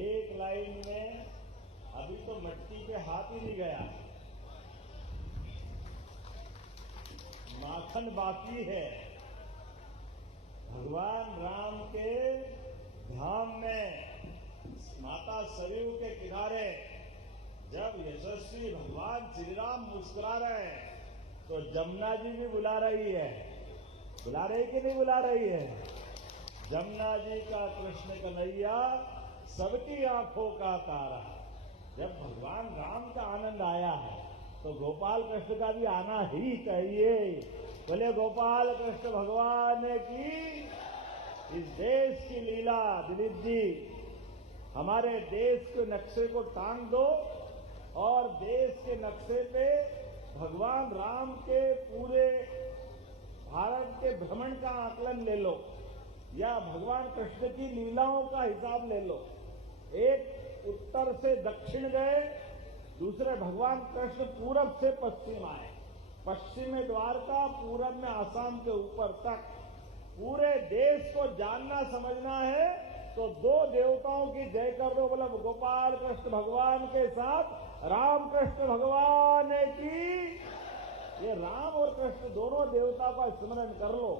एक लाइन में अभी तो मट्टी पे हाथ ही नहीं गया, माखन बाकी है। भगवान राम के धाम में माता सरयू के किनारे जब यशस्वी भगवान श्री राम मुस्कुरा रहे हैं तो जमुना जी भी बुला रही है बुला रही कि नहीं बुला रही है? जमुना जी का कृष्ण कन्हैया सबकी आंखों का तारा। जब भगवान राम का आनंद आया है तो गोपाल कृष्ण का भी आना ही चाहिए। बोले गोपाल कृष्ण भगवान की। इस देश की लीला दिलीप जी, हमारे देश के नक्शे को टांग दो और देश के नक्शे पे भगवान राम के पूरे भारत के भ्रमण का आकलन ले लो या भगवान कृष्ण की लीलाओं का हिसाब ले लो। एक उत्तर से दक्षिण गए, दूसरे भगवान कृष्ण पूरब से पश्चिम आए। पश्चिम में द्वारका, पूरब में आसाम के ऊपर तक पूरे देश को जानना समझना है तो दो देवताओं की जय कर दो। बोला गोपाल कृष्ण भगवान के साथ राम कृष्ण भगवान की। ये राम और कृष्ण दोनों देवता का स्मरण कर लो।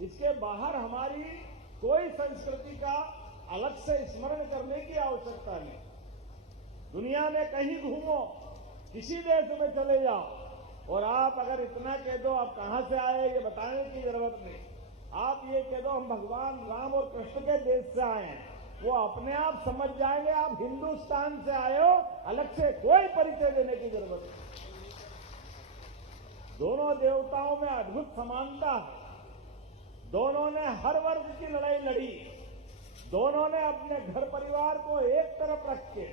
इसके बाहर हमारी कोई संस्कृति का अलग से स्मरण करने की आवश्यकता नहीं। दुनिया में कहीं घूमो, किसी देश में चले जाओ और आप अगर इतना कह दो आप कहां से आए ये बताने की जरूरत नहीं। आप ये कह दो हम भगवान राम और कृष्ण के देश से आए हैं, वो अपने आप समझ जाएंगे आप हिंदुस्तान से आए हो। अलग से कोई परिचय देने की जरूरत नहीं। दोनों देवताओं में अद्भुत समानता है। दोनों ने हर वर्ग की लड़ाई लड़ी। दोनों ने अपने घर परिवार को एक तरफ रख के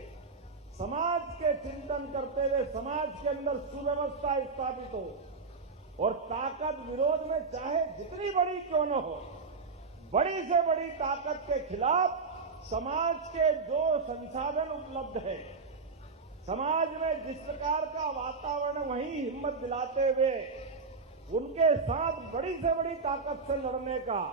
समाज के चिंतन करते हुए समाज के अंदर सुव्यवस्था स्थापित हो और ताकत विरोध में चाहे जितनी बड़ी क्यों न हो, बड़ी से बड़ी ताकत के खिलाफ समाज के जो संसाधन उपलब्ध है, समाज में जिस प्रकार का वातावरण वही हिम्मत दिलाते हुए उनके साथ बड़ी से बड़ी ताकत से लड़ने का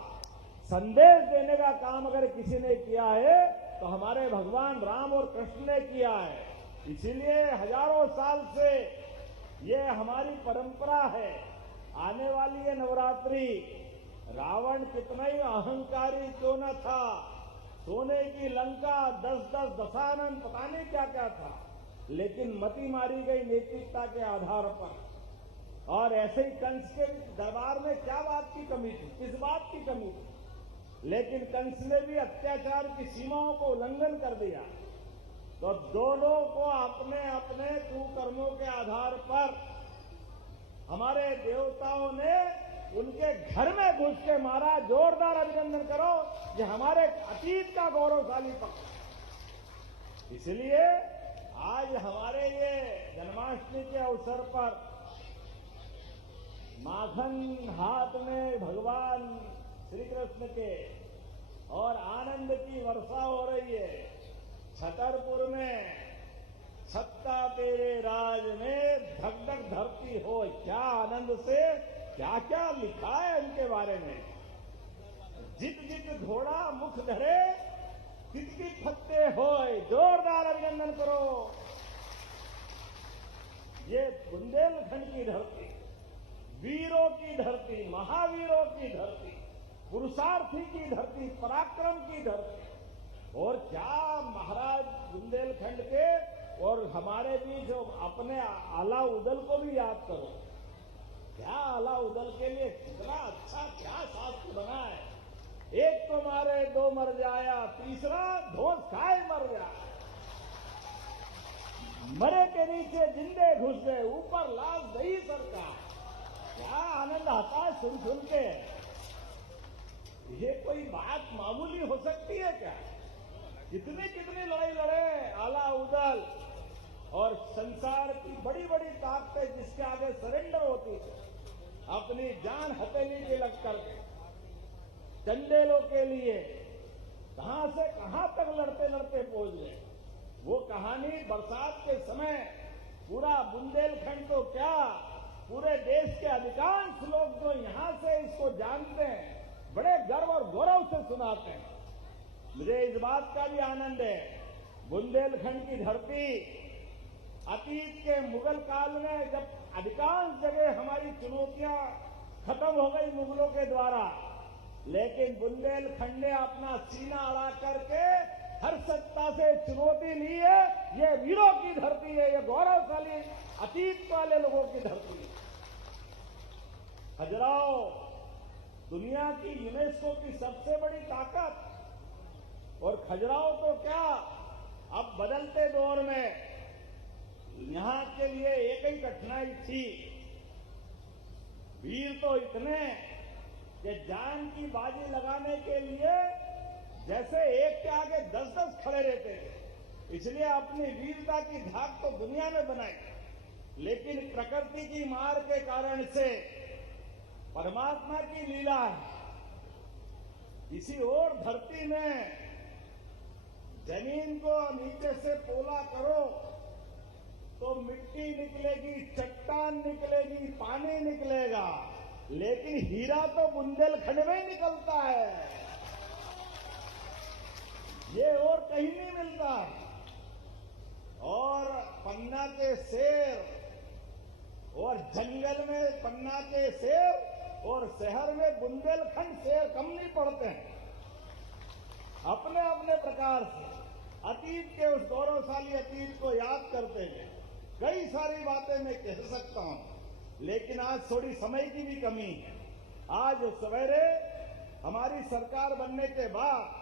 संदेश देने का काम अगर किसी ने किया है तो हमारे भगवान राम और कृष्ण ने किया है। इसीलिए हजारों साल से ये हमारी परंपरा है। आने वाली ये नवरात्रि, रावण कितना ही अहंकारी क्यों न था, सोने की लंका 10-10 दशानन पता नहीं क्या क्या था, लेकिन मती मारी गई नैतिकता के आधार पर। और ऐसे ही कंस के दरबार में क्या बात की कमी थी, किस बात की कमी थी, लेकिन कंस ने भी अत्याचार की सीमाओं को उल्लंघन कर दिया। तो दोनों को अपने अपने कुकर्मों के आधार पर हमारे देवताओं ने उनके घर में घुस के मारा। जोरदार अभिनंदन करो, ये हमारे अतीत का गौरवशाली पक्ष। इसलिए आज हमारे ये जन्माष्टमी के अवसर पर माखन हाथ में भगवान श्री कृष्ण के और आनंद की वर्षा हो रही है। छतरपुर में सत्ता तेरे राज में धक धक धरती हो, क्या आनंद से क्या क्या लिखा है इनके बारे में। जित जित घोड़ा मुख धरे तित तित फत्ते होए। जोरदार अभिनंदन करो। ये बुंदेलखंड की धरती, वीरों की धरती, महावीरों की धरती, पुरुषार्थी की धरती, पराक्रम की धरती। और क्या महाराज बुंदेलखंड के और हमारे भी जो अपने आला उदल को भी याद करो। क्या आला उदल के लिए कितना अच्छा क्या शास्त्र बना है। एक तो मारे दो मर जाया, तीसरा धोस खाए मर जाए। मरे के नीचे जिंदे घुस गए, ऊपर लाश दही सरकार। क्या आनंद आता है सुन सुन के। ये कोई बात मामूली हो सकती है क्या? कितनी कितनी लड़ाई लड़े आला उदल और संसार की बड़ी बड़ी ताकतें जिसके आगे सरेंडर होती थी, अपनी जान हथेली के लग करके चंदेलों के लिए कहां से कहां तक लड़ते लड़ते पहुंच गए। वो कहानी बरसात के समय पूरा बुंदेलखंड तो क्या पूरे देश के अधिकांश लोग जो यहां से इसको जानते हैं बड़े गर्व और गौरव से सुनाते हैं। मुझे इस बात का भी आनंद है, बुंदेलखंड की धरती अतीत के मुगल काल में जब अधिकांश जगह हमारी चुनौतियां खत्म हो गई मुगलों के द्वारा, लेकिन बुंदेलखंड ने अपना सीना अड़ा करके हर सत्ता से चुनौती ली है। ये वीरों की धरती है, ये गौरवशाली अतीत वाले लोगों की धरती है। खजुराहो दुनिया की यूनेस्को की सबसे बड़ी ताकत। और खजुराहो तो क्या, अब बदलते दौर में यहां के लिए एक ही कठिनाई थी, वीर तो इतने कि जान की बाजी लगाने के लिए जैसे एक के आगे 10-10 खड़े रहते थे, इसलिए अपनी वीरता की धाक तो दुनिया में बनाई, लेकिन प्रकृति की मार के कारण से परमात्मा की लीला है। किसी और धरती में जमीन को नीचे से पोला करो तो मिट्टी निकलेगी, चट्टान निकलेगी, पानी निकलेगा, लेकिन हीरा तो बुंदेलखंड में ही निकलता है, ये और कहीं नहीं मिलता। और पन्ना के शेर, और जंगल में पन्ना के शेर और शहर में बुंदेलखंड शेर कम नहीं पड़ते हैं। अपने अपने प्रकार से अतीत के उस गौरवशाली अतीत को याद करते हुए कई सारी बातें मैं कह सकता हूं, लेकिन आज थोड़ी समय की भी कमी है। आज सवेरे हमारी सरकार बनने के बाद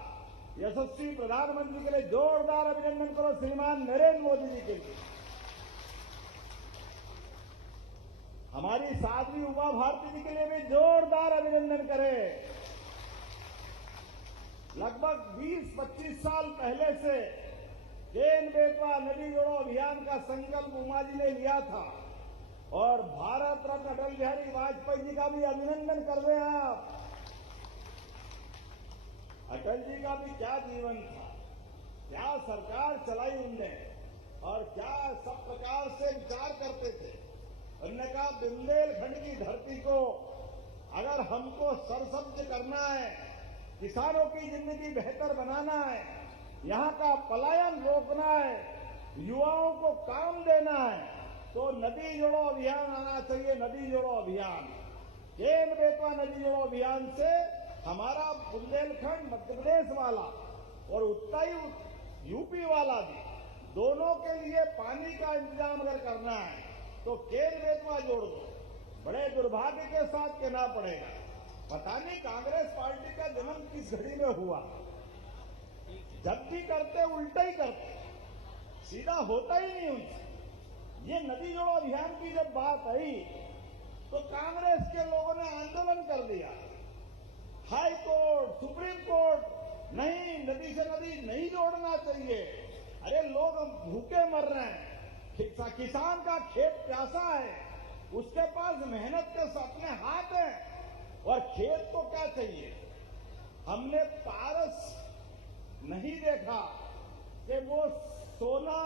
यशस्वी प्रधानमंत्री के लिए जोरदार अभिनंदन करो श्रीमान नरेंद्र मोदी जी के लिए। हमारी साध्वी उमा भारती जी के लिए भी जोरदार अभिनंदन करें। लगभग 20-25 साल पहले से केन बेतवा नदी जोड़ो अभियान का संकल्प उमा जी ने लिया था, और भारत रत्न अटल बिहारी वाजपेयी जी का भी अभिनंदन कर रहे हैं आप। अटल जी का भी क्या जीवन था, क्या सरकार चलाई उनने, और क्या सब प्रकार से विचार करते थे। उन्होंने कहा बुंदेलखंड की धरती को अगर हमको सरसब्ज करना है, किसानों की जिंदगी बेहतर बनाना है, यहाँ का पलायन रोकना है, युवाओं को काम देना है, तो नदी जोड़ो अभियान आना चाहिए। नदी जोड़ो अभियान, केन बेतवा नदी जोड़ो अभियान से हमारा बुंदेलखंड मध्य प्रदेश वाला और उत्तरी यूपी वाला भी, दोनों के लिए पानी का इंतजाम अगर करना है तो केन बेतवा जोड़ दो। बड़े दुर्भाग्य के साथ कहना पड़ेगा, पता नहीं कांग्रेस पार्टी का जन्म किस घड़ी में हुआ, जब भी करते उल्टा ही करते, सीधा होता ही नहीं उनसे। ये नदी जोड़ो अभियान की जब बात आई तो कांग्रेस के लोगों ने आंदोलन कर दिया, हाई कोर्ट, सुप्रीम कोर्ट, नहीं नदी से नदी नहीं जोड़ना चाहिए। अरे लोग भूखे मर रहे हैं, किसान का खेत प्यासा है, उसके पास मेहनत के अपने हाथ हैं, और खेत को क्या चाहिए। हमने पारस नहीं देखा कि वो सोना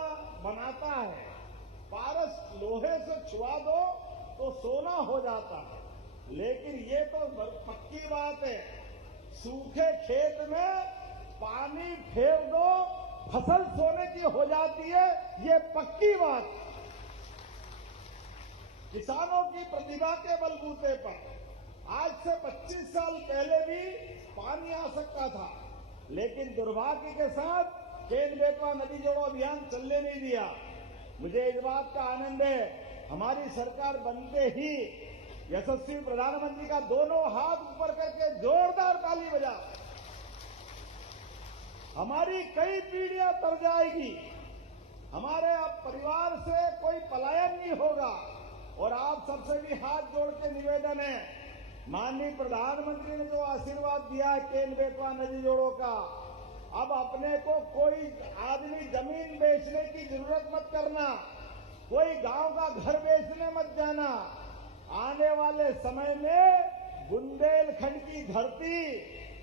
बनाता है, पारस लोहे से छुआ दो तो सोना हो जाता है, लेकिन ये तो पक्की बात है, सूखे खेत में पानी फेर दो फसल सोने की हो जाती है, ये पक्की बात। किसानों की प्रतिभा के बलबूते पर आज से 25 साल पहले भी पानी आ सकता था, लेकिन दुर्भाग्य के साथ केन बेतवा नदी जोड़ो अभियान चलने नहीं दिया। मुझे इस बात का आनंद है, हमारी सरकार बनते ही यशस्वी प्रधानमंत्री का दोनों हाथ ऊपर करके जोरदार ताली बजा, हमारी कई पीढ़ियां तर जाएगी, हमारे अब परिवार से कोई पलायन नहीं होगा। और आप सबसे भी हाथ जोड़ के निवेदन है, माननीय प्रधानमंत्री ने जो आशीर्वाद दिया है केन बेतवा नदी जोड़ो का, अब अपने को कोई आदमी जमीन बेचने की जरूरत मत करना, कोई गांव का घर बेचने मत जाना। आने वाले समय में बुंदेलखंड की धरती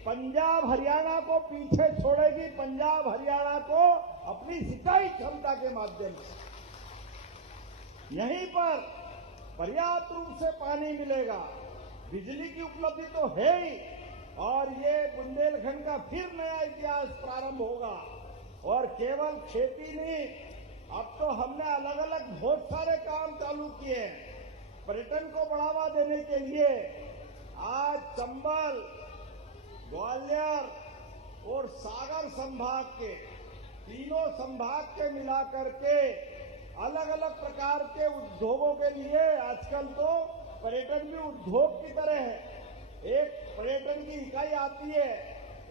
पंजाब हरियाणा को पीछे छोड़ेगी, पंजाब हरियाणा को अपनी सिंचाई क्षमता के माध्यम से यहीं पर पर्याप्त रूप से पानी मिलेगा, बिजली की उपलब्धि तो है ही, और ये बुंदेलखंड का फिर नया इतिहास प्रारंभ होगा। और केवल खेती नहीं, अब तो हमने अलग अलग बहुत सारे काम चालू किए हैं पर्यटन को बढ़ावा देने के लिए। आज चंबल, ग्वालियर और सागर संभाग के तीनों संभाग के मिलाकर के अलग अलग प्रकार के उद्योगों के लिए आजकल तो पर्यटन भी उद्योग की तरह है। एक पर्यटन की इकाई आती है,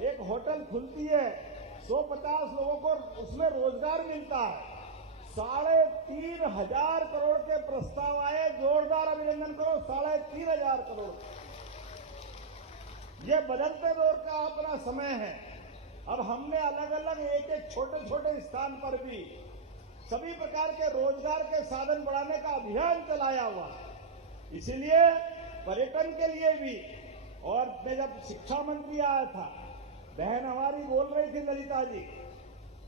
एक होटल खुलती है, 150 लोगों को उसमें रोजगार मिलता है। 3,500 करोड़ के प्रस्ताव आए, जोरदार अभिनंदन करो। 3,500 करोड़। ये बदलते दौर का अपना समय है। अब हमने अलग अलग एक एक छोटे छोटे स्थान पर भी सभी प्रकार के रोजगार के साधन बढ़ाने का अभियान चलाया हुआ। इसीलिए पर्यटन के लिए भी, और मैं जब शिक्षा मंत्री आया था, बहन हमारी बोल रही थी ललिता जी,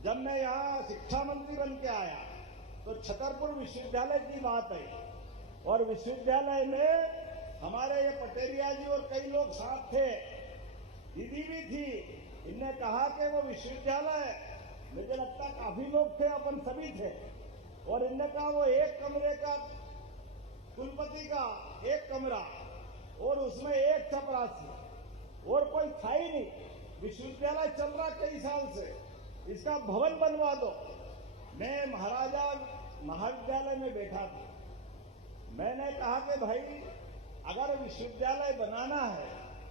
जब मैं यहाँ शिक्षा मंत्री बन के आया तो छतरपुर विश्वविद्यालय की बात आई, और विश्वविद्यालय में हमारे ये पटेरिया जी और कई लोग साथ थे, दीदी भी थी। इनने कहा कि वो विश्वविद्यालय, मुझे लगता काफी लोग थे, अपन सभी थे, और इनने कहा वो एक कमरे का, कुलपति का एक कमरा और उसमें एक चपरासी और कोई था ही नहीं। विश्वविद्यालय चल रहा कई साल से, इसका भवन बनवा दो। मैं महाराजा महाविद्यालय में बैठा था, मैंने कहा कि भाई अगर विश्वविद्यालय बनाना है,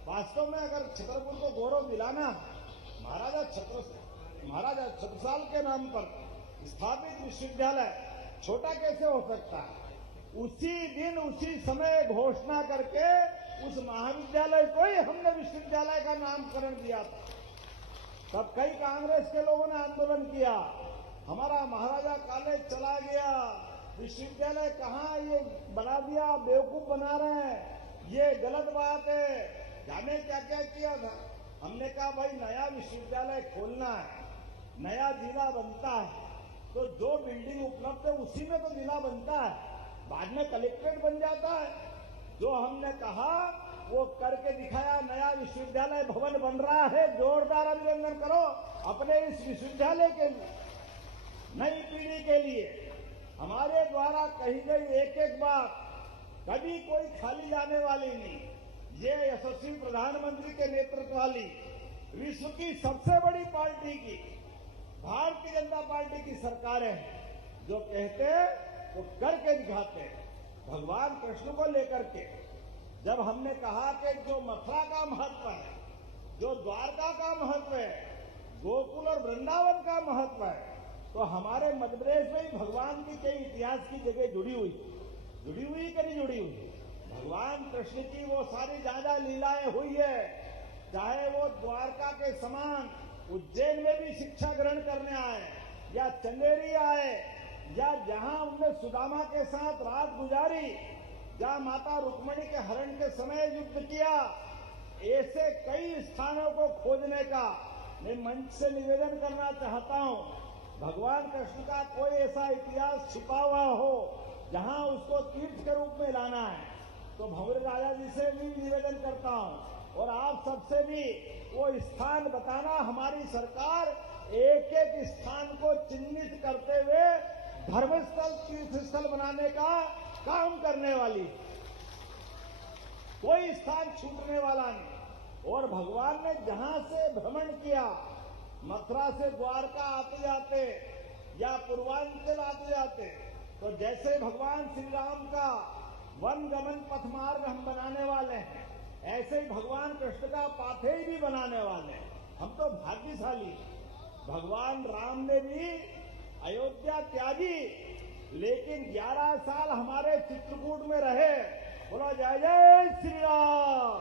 वास्तव में अगर छतरपुर को गौरव दिलाना है, महाराजा छत्रसाल के नाम पर स्थापित विश्वविद्यालय छोटा कैसे हो सकता है? उसी दिन उसी समय घोषणा करके उस महाविद्यालय को ही हमने विश्वविद्यालय का नामकरण दिया था। तब कई कांग्रेस के लोगों ने आंदोलन किया, हमारा महाराजा कॉलेज चला गया, विश्वविद्यालय कहाँ ये बना दिया, बेवकूफ बना रहे हैं, ये गलत बात है। जाने क्या क्या किया था। हमने कहा भाई नया विश्वविद्यालय खोलना है, नया जिला बनता है, तो जो बिल्डिंग उपलब्ध है उसी में तो जिला बनता है, बाद में कलेक्ट्रेट बन जाता है। जो हमने कहा वो करके दिखाया। नया विश्वविद्यालय भवन बन रहा है, जोरदार अभिनंदन करो अपने इस विश्वविद्यालय के लिए, नई पीढ़ी के लिए। हमारे द्वारा कही गई एक एक बात कभी कोई खाली जाने वाली नहीं। ये यशस्वी प्रधानमंत्री के नेतृत्व वाली विश्व की सबसे बड़ी पार्टी की, भारतीय जनता पार्टी की सरकार है। जो कहते हैं वो करके दिखाते हैं। भगवान कृष्ण को लेकर के जब हमने कहा कि जो मथुरा का महत्व है, जो द्वारका का महत्व है, गोकुल और वृंदावन का महत्व है, तो हमारे मध्य प्रदेश में ही भगवान की कई इतिहास की जगह जुड़ी हुई कि नहीं जुड़ी हुई? भगवान कृष्ण की वो सारी ज्यादा लीलाएं हुई है। चाहे वो द्वारका के समान उज्जैन में भी शिक्षा ग्रहण करने आए, या चंदेरी आए, या जहां उन्होंने सुदामा के साथ रात गुजारी, जहां माता रुक्मिणी के हरण के समय युद्ध किया, ऐसे कई स्थानों को खोजने का मैं मंच से निवेदन करना चाहता हूं। भगवान कृष्ण का कोई ऐसा इतिहास छिपा हुआ हो जहां उसको तीर्थ के रूप में लाना है, तो भंवर राजा जी से भी निवेदन करता हूं, और आप सबसे भी वो स्थान बताना। हमारी सरकार एक एक स्थान को चिन्हित करते हुए धर्मस्थल तीर्थस्थल बनाने का काम करने वाली, कोई स्थान छूटने वाला नहीं। और भगवान ने जहां से भ्रमण किया, मथुरा से द्वारका आते जाते या पूर्वांचल आते जाते, तो जैसे भगवान श्री राम का वन गमन पथ मार्ग हम बनाने वाले हैं, ऐसे ही भगवान कृष्ण का पाथेय भी बनाने वाले हैं। हम तो भाग्यशाली। भगवान राम ने भी अयोध्या त्यागी, लेकिन 11 साल हमारे चित्रकूट में रहे। बोलो जय जय श्री राम।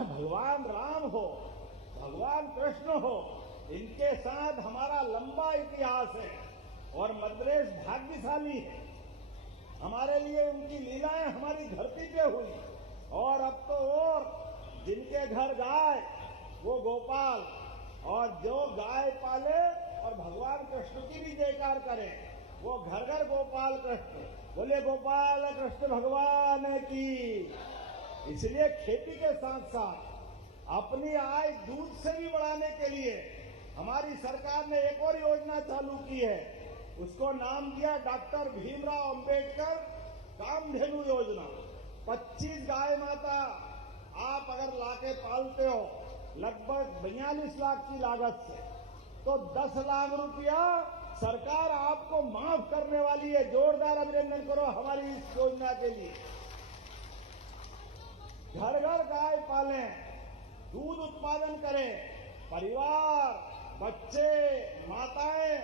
भगवान राम हो, भगवान कृष्ण हो, इनके साथ हमारा लंबा इतिहास है, और मध्य प्रदेश भाग्यशाली है। हमारे लिए उनकी लीलाएं हमारी धरती पे हुई, और अब तो और जिनके घर गाय वो गोपाल, और जो गाय पाले और भगवान कृष्ण की भी जयकार करे, वो घर घर गोपाल कृष्ण। बोले गोपाल कृष्ण भगवान की। इसलिए खेती के साथ साथ अपनी आय दूध से भी बढ़ाने के लिए हमारी सरकार ने एक और योजना चालू की है। उसको नाम दिया डॉक्टर भीमराव अंबेडकर कामधेनु योजना। 25 गाय माता आप अगर लाके पालते हो, लगभग 42 लाख की लागत से, तो 10 लाख रुपया सरकार आपको माफ करने वाली है। जोरदार अभिनंदन करो हमारी इस योजना के लिए। घर घर गाय पालें, दूध उत्पादन करें, परिवार, बच्चे, माताएं,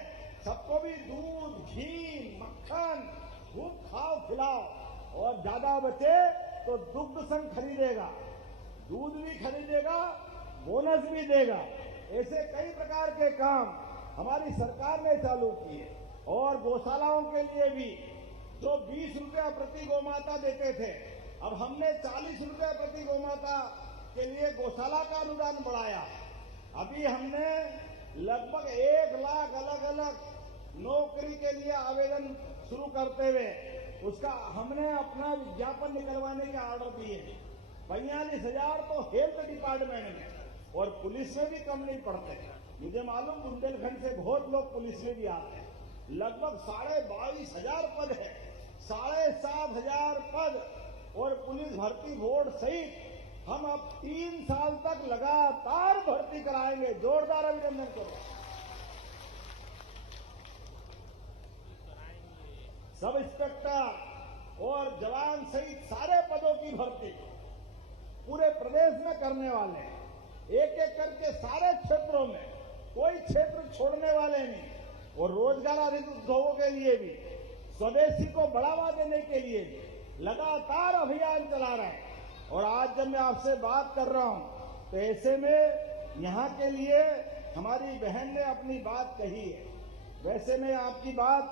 सबको भी दूध, घी, मक्खन खूब खाओ खिलाओ, और ज्यादा बचे तो दुग्ध संघ खरीदेगा, दूध भी खरीदेगा, बोनस भी देगा। ऐसे कई प्रकार के काम हमारी सरकार ने चालू किए। और गौशालाओं के लिए भी जो 20 रुपया प्रति गौमाता देते थे, अब हमने 40 रुपया प्रति गौमाता के लिए गौशाला का अनुदान बढ़ाया। अभी हमने लगभग 1 लाख अलग अलग नौकरी के लिए आवेदन शुरू करते हुए उसका हमने अपना विज्ञापन निकलवाने के ऑर्डर दिए। 42,000 तो हेल्थ डिपार्टमेंट में, और पुलिस में भी कम नहीं पड़ते। मुझे मालूम बुंदेलखंड से बहुत लोग पुलिस में भी आते हैं। लगभग 22,500 पद है, 7,500 पद, और पुलिस भर्ती बोर्ड सहित हम अब 3 साल तक लगातार भर्ती कराएंगे। जोरदार अभिनंदन करो। सब इंस्पेक्टर और जवान सहित सारे पदों की भर्ती पूरे प्रदेश में करने वाले हैं। एक एक करके सारे क्षेत्रों में, कोई क्षेत्र छोड़ने वाले नहीं। और रोजगार आधारित उद्योगों के लिए भी, स्वदेशी को बढ़ावा देने के लिए भी लगातार अभियान चला रहे हैं। और आज जब मैं आपसे बात कर रहा हूं तो ऐसे में यहाँ के लिए हमारी बहन ने अपनी बात कही है। वैसे में आपकी बात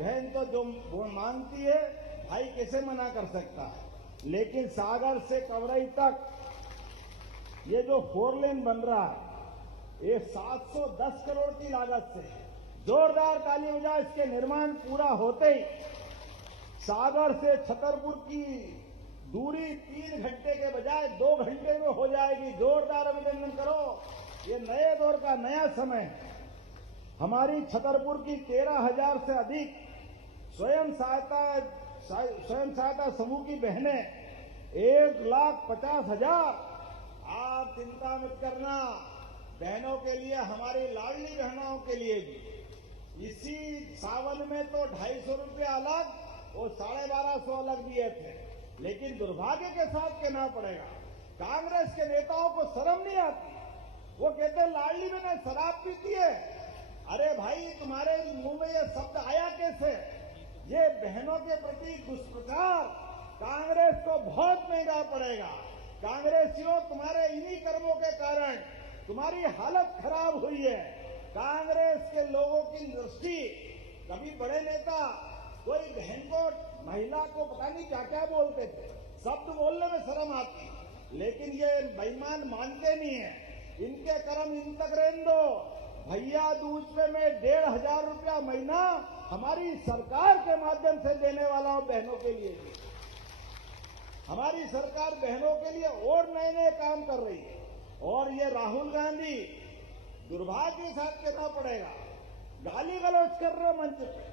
बहन तो जो वो मानती है, भाई कैसे मना कर सकता है। लेकिन सागर से कवरई तक ये जो 4 लेन बन रहा है, ये 710 करोड़ की लागत से, जोरदार ताली बजाओ। इसके निर्माण पूरा होते ही सागर से छतरपुर की दूरी 3 घंटे के बजाय 2 घंटे में हो जाएगी। जोरदार अभिनंदन करो। ये नए दौर का नया समय है। हमारी छतरपुर की 13,000 से अधिक स्वयं सहायता समूह की बहनें, 1,50,000। आप चिंता मत करना, बहनों के लिए, हमारी लाडली बहनों के लिए भी इसी सावन में तो 250 रुपया अलग और 1250 अलग दिए थे। लेकिन दुर्भाग्य के साथ कहना पड़ेगा, कांग्रेस के नेताओं को शर्म नहीं आती। वो कहते लाडली बहनें शराब पीती है। अरे भाई, तुम्हारे मुंह में ये शब्द आया कैसे? ये बहनों के प्रति दुष्प्रचार कांग्रेस को बहुत महंगा पड़ेगा। कांग्रेसियों, तुम्हारे इन्हीं कर्मों के कारण तुम्हारी हालत खराब हुई है। कांग्रेस के लोगों की दृष्टि, कभी बड़े नेता कोई बहन को, महिला को पता नहीं क्या क्या बोलते थे, शब्द बोलने में शर्म आती, लेकिन ये बेईमान मानते नहीं है। इनके कर्म इन तक रहने दो। भैया दूज पे मैं 1,500 रुपया महीना हमारी सरकार के माध्यम से देने वाला हूं बहनों के लिए भी। हमारी सरकार बहनों के लिए और नए नए काम कर रही है। और ये राहुल गांधी, दुर्भाग्य के साथ कहना पड़ेगा, गाली गलौज कर रहे मंच पे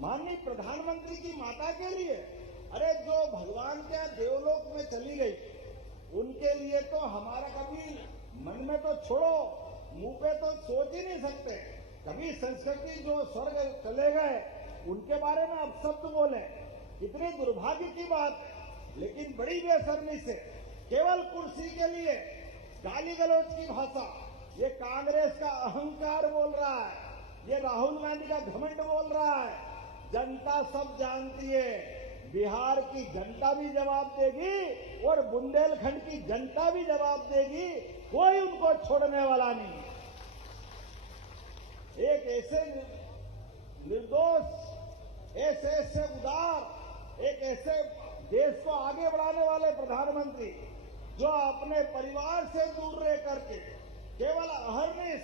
माननीय प्रधानमंत्री की माता के लिए। अरे जो भगवान के देवलोक में चली गई, उनके लिए तो हमारा कभी मन में तो छोड़ो, मुंह पे तो सोच ही नहीं सकते। कभी संस्कृति जो स्वर्ग चले गए, उनके बारे में अब शब्द बोले, इतनी दुर्भाग्य की बात है। लेकिन बड़ी बेशर्मी से केवल कुर्सी के लिए गाली गलौज की भाषा, ये कांग्रेस का अहंकार बोल रहा है, ये राहुल गांधी का घमंड बोल रहा है। जनता सब जानती है, बिहार की जनता भी जवाब देगी और बुंदेलखंड की जनता भी जवाब देगी। कोई उनको छोड़ने वाला नहीं। एक ऐसे निर्दोष, ऐसे उदार, एक ऐसे देश को आगे बढ़ाने वाले प्रधानमंत्री, जो अपने परिवार से दूर रह करके केवल अहर्निश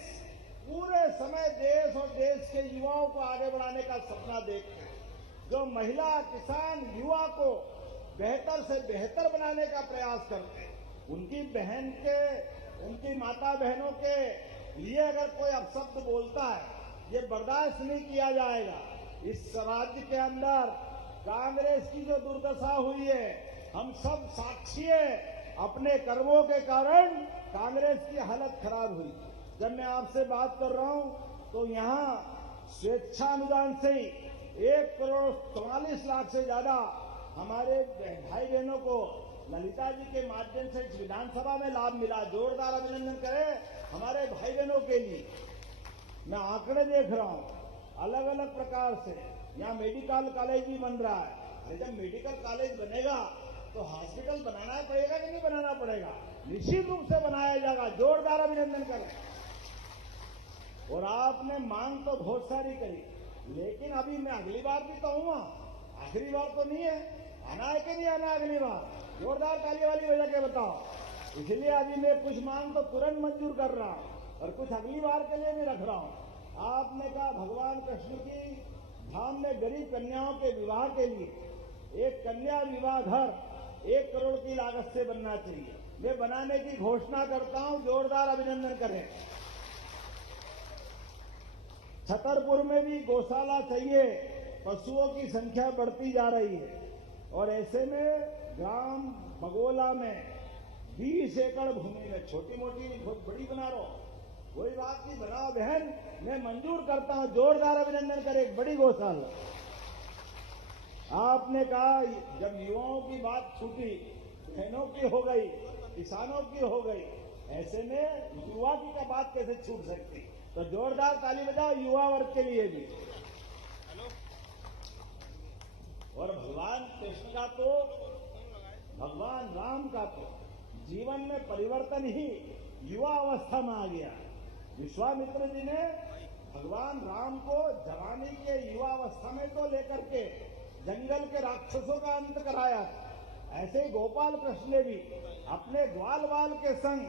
पूरे समय देश और देश के युवाओं को आगे बढ़ाने का सपना देखते हैं, जो महिला, किसान, युवा को बेहतर से बेहतर बनाने का प्रयास करते हैं, उनकी बहन के, उनकी माता बहनों के लिए अगर कोई अपशब्द बोलता है, ये बर्दाश्त नहीं किया जाएगा। इस राज्य के अंदर कांग्रेस की जो दुर्दशा हुई है, हम सब साक्षी है। अपने कर्मों के कारण कांग्रेस की हालत खराब हुई। जब मैं आपसे बात कर रहा हूं तो यहाँ स्वेच्छा अनुदान से ही 1,44,00,000 से ज्यादा हमारे भाई बहनों को ललिता जी के माध्यम से इस विधानसभा में लाभ मिला। जोरदार अभिनंदन करें हमारे भाई बहनों के लिए। मैं आंकड़े देख रहा हूं अलग अलग प्रकार से। यहाँ मेडिकल कॉलेज भी बन रहा है। अरे जब मेडिकल कॉलेज बनेगा तो हॉस्पिटल बनाना पड़ेगा कि नहीं बनाना पड़ेगा? निश्चित रूप से बनाया जाएगा। जोरदार अभिनंदन करें। और आपने मांग तो बहुत सारी करी, लेकिन अभी मैं अगली बार भी तो हूँ, आखिरी बार तो नहीं है। आना है कि नहीं आना अगली बार? जोरदार ताली वाली बजा के बताओ। इसलिए अभी मैं कुछ मांग तो तुरंत मंजूर कर रहा हूं और कुछ अगली बार के लिए भी रख रहा हूं। आपने कहा भगवान कृष्ण की धाम में गरीब कन्याओं के विवाह के लिए एक कन्या विवाह घर 1 करोड़ की लागत से बनना चाहिए। मैं बनाने की घोषणा करता हूं। जोरदार अभिनंदन करें। छतरपुर में भी गौशाला चाहिए। पशुओं की संख्या बढ़ती जा रही है और ऐसे में ग्राम बगोला में 20 एकड़ भूमि में छोटी मोटी बहुत बड़ी बना रहा हूं, कोई बात नहीं, बनाओ बहन, मैं मंजूर करता हूं। जोरदार अभिनंदन करें। एक बड़ी गौशाला। आपने कहा जब युवाओं की बात छूटी, बहनों की हो गई, किसानों की हो गई, ऐसे में युवा की का बात कैसे छूट सकती? तो जोरदार ताली बजाओ युवा वर्ग के लिए भी। और भगवान कृष्ण का तो, भगवान राम का तो जीवन में परिवर्तन ही युवा अवस्था में आ गया। विश्वामित्र जी ने भगवान राम को जवानी के युवा अवस्था में तो लेकर के जंगल के राक्षसों का अंत कराया। ऐसे ही गोपाल कृष्ण ने भी अपने ग्वाल बाल के संग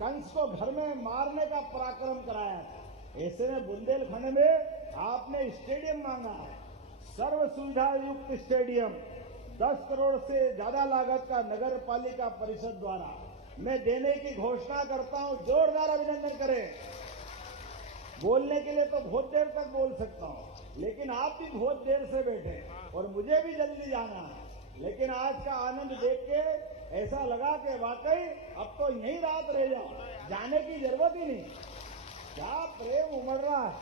कंस को घर में मारने का पराक्रम कराया। ऐसे में बुंदेलखंड में आपने स्टेडियम मांगा है, सर्व सुविधा युक्त स्टेडियम 10 करोड़ से ज्यादा लागत का नगर पालिका परिषद द्वारा मैं देने की घोषणा करता हूं। जोरदार अभिनंदन करें। बोलने के लिए तो बहुत देर तक बोल सकता हूं, लेकिन आप भी बहुत देर से बैठे और मुझे भी जल्दी जाना है। लेकिन आज का आनंद देख के ऐसा लगा कि वाकई अब तो यहीं रात रह जाओ, जाने की जरूरत ही नहीं। क्या प्रेम उमड़ रहा है।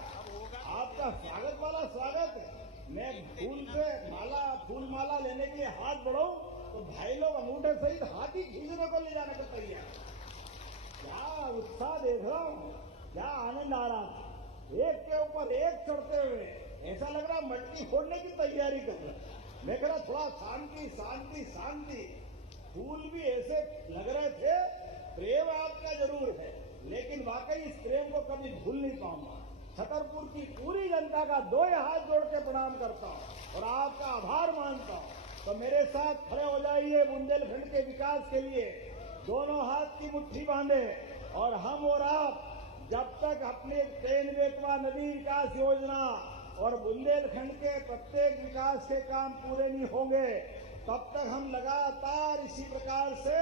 आपका स्वागत वाला स्वागत है। मैं फूल माला लेने के लिए हाथ बढ़ाऊं तो भाई लोग अंगूठे सहित हाथ ही खींचने को ले जाने को तैयार। क्या उत्साह देख रहा हूं, क्या आनंद आ रहा है। एक के ऊपर एक चढ़ते हुए ऐसा लग रहा मटकी फोड़ने की तैयारी कर रहा। मैं कह रहा थोड़ा शांति शांति शांति। फूल भी ऐसे लग रहे थे। प्रेम आपका जरूर है, लेकिन वाकई इस प्रेम को कभी भूल नहीं पाऊंगा। छतरपुर की पूरी जनता का 2 हाथ जोड़ के प्रणाम करता हूं और आपका आभार मानता हूं। तो मेरे साथ खड़े हो जाइए बुंदेलखंड के विकास के लिए। दोनों हाथ की मुट्ठी बांधे और हम और आप जब तक अपने ट्रेन बेतवा नदी विकास योजना और बुंदेलखंड के प्रत्येक विकास के काम पूरे नहीं होंगे, तब तक हम लगातार इसी प्रकार से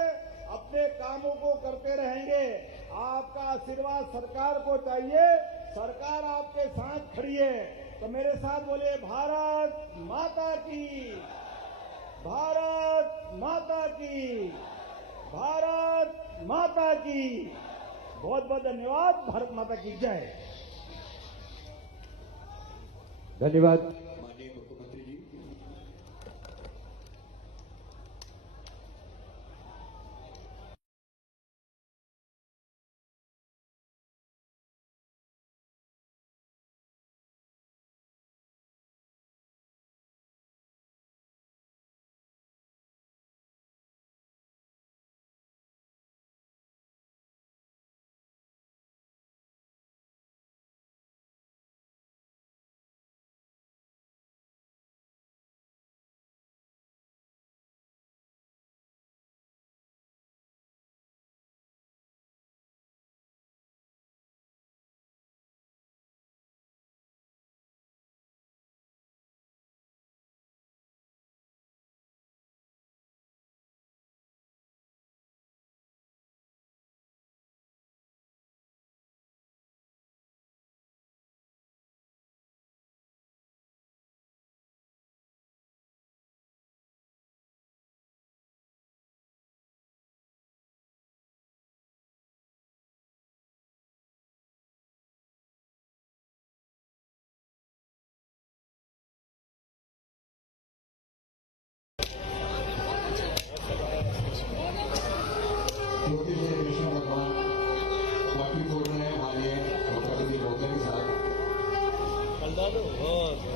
अपने कामों को करते रहेंगे। आपका आशीर्वाद सरकार को चाहिए, सरकार आपके साथ खड़ी है। तो मेरे साथ बोले भारत माता की, भारत माता की, भारत माता की। बहुत बहुत धन्यवाद। भारत माता की जय। धन्यवाद। बहुत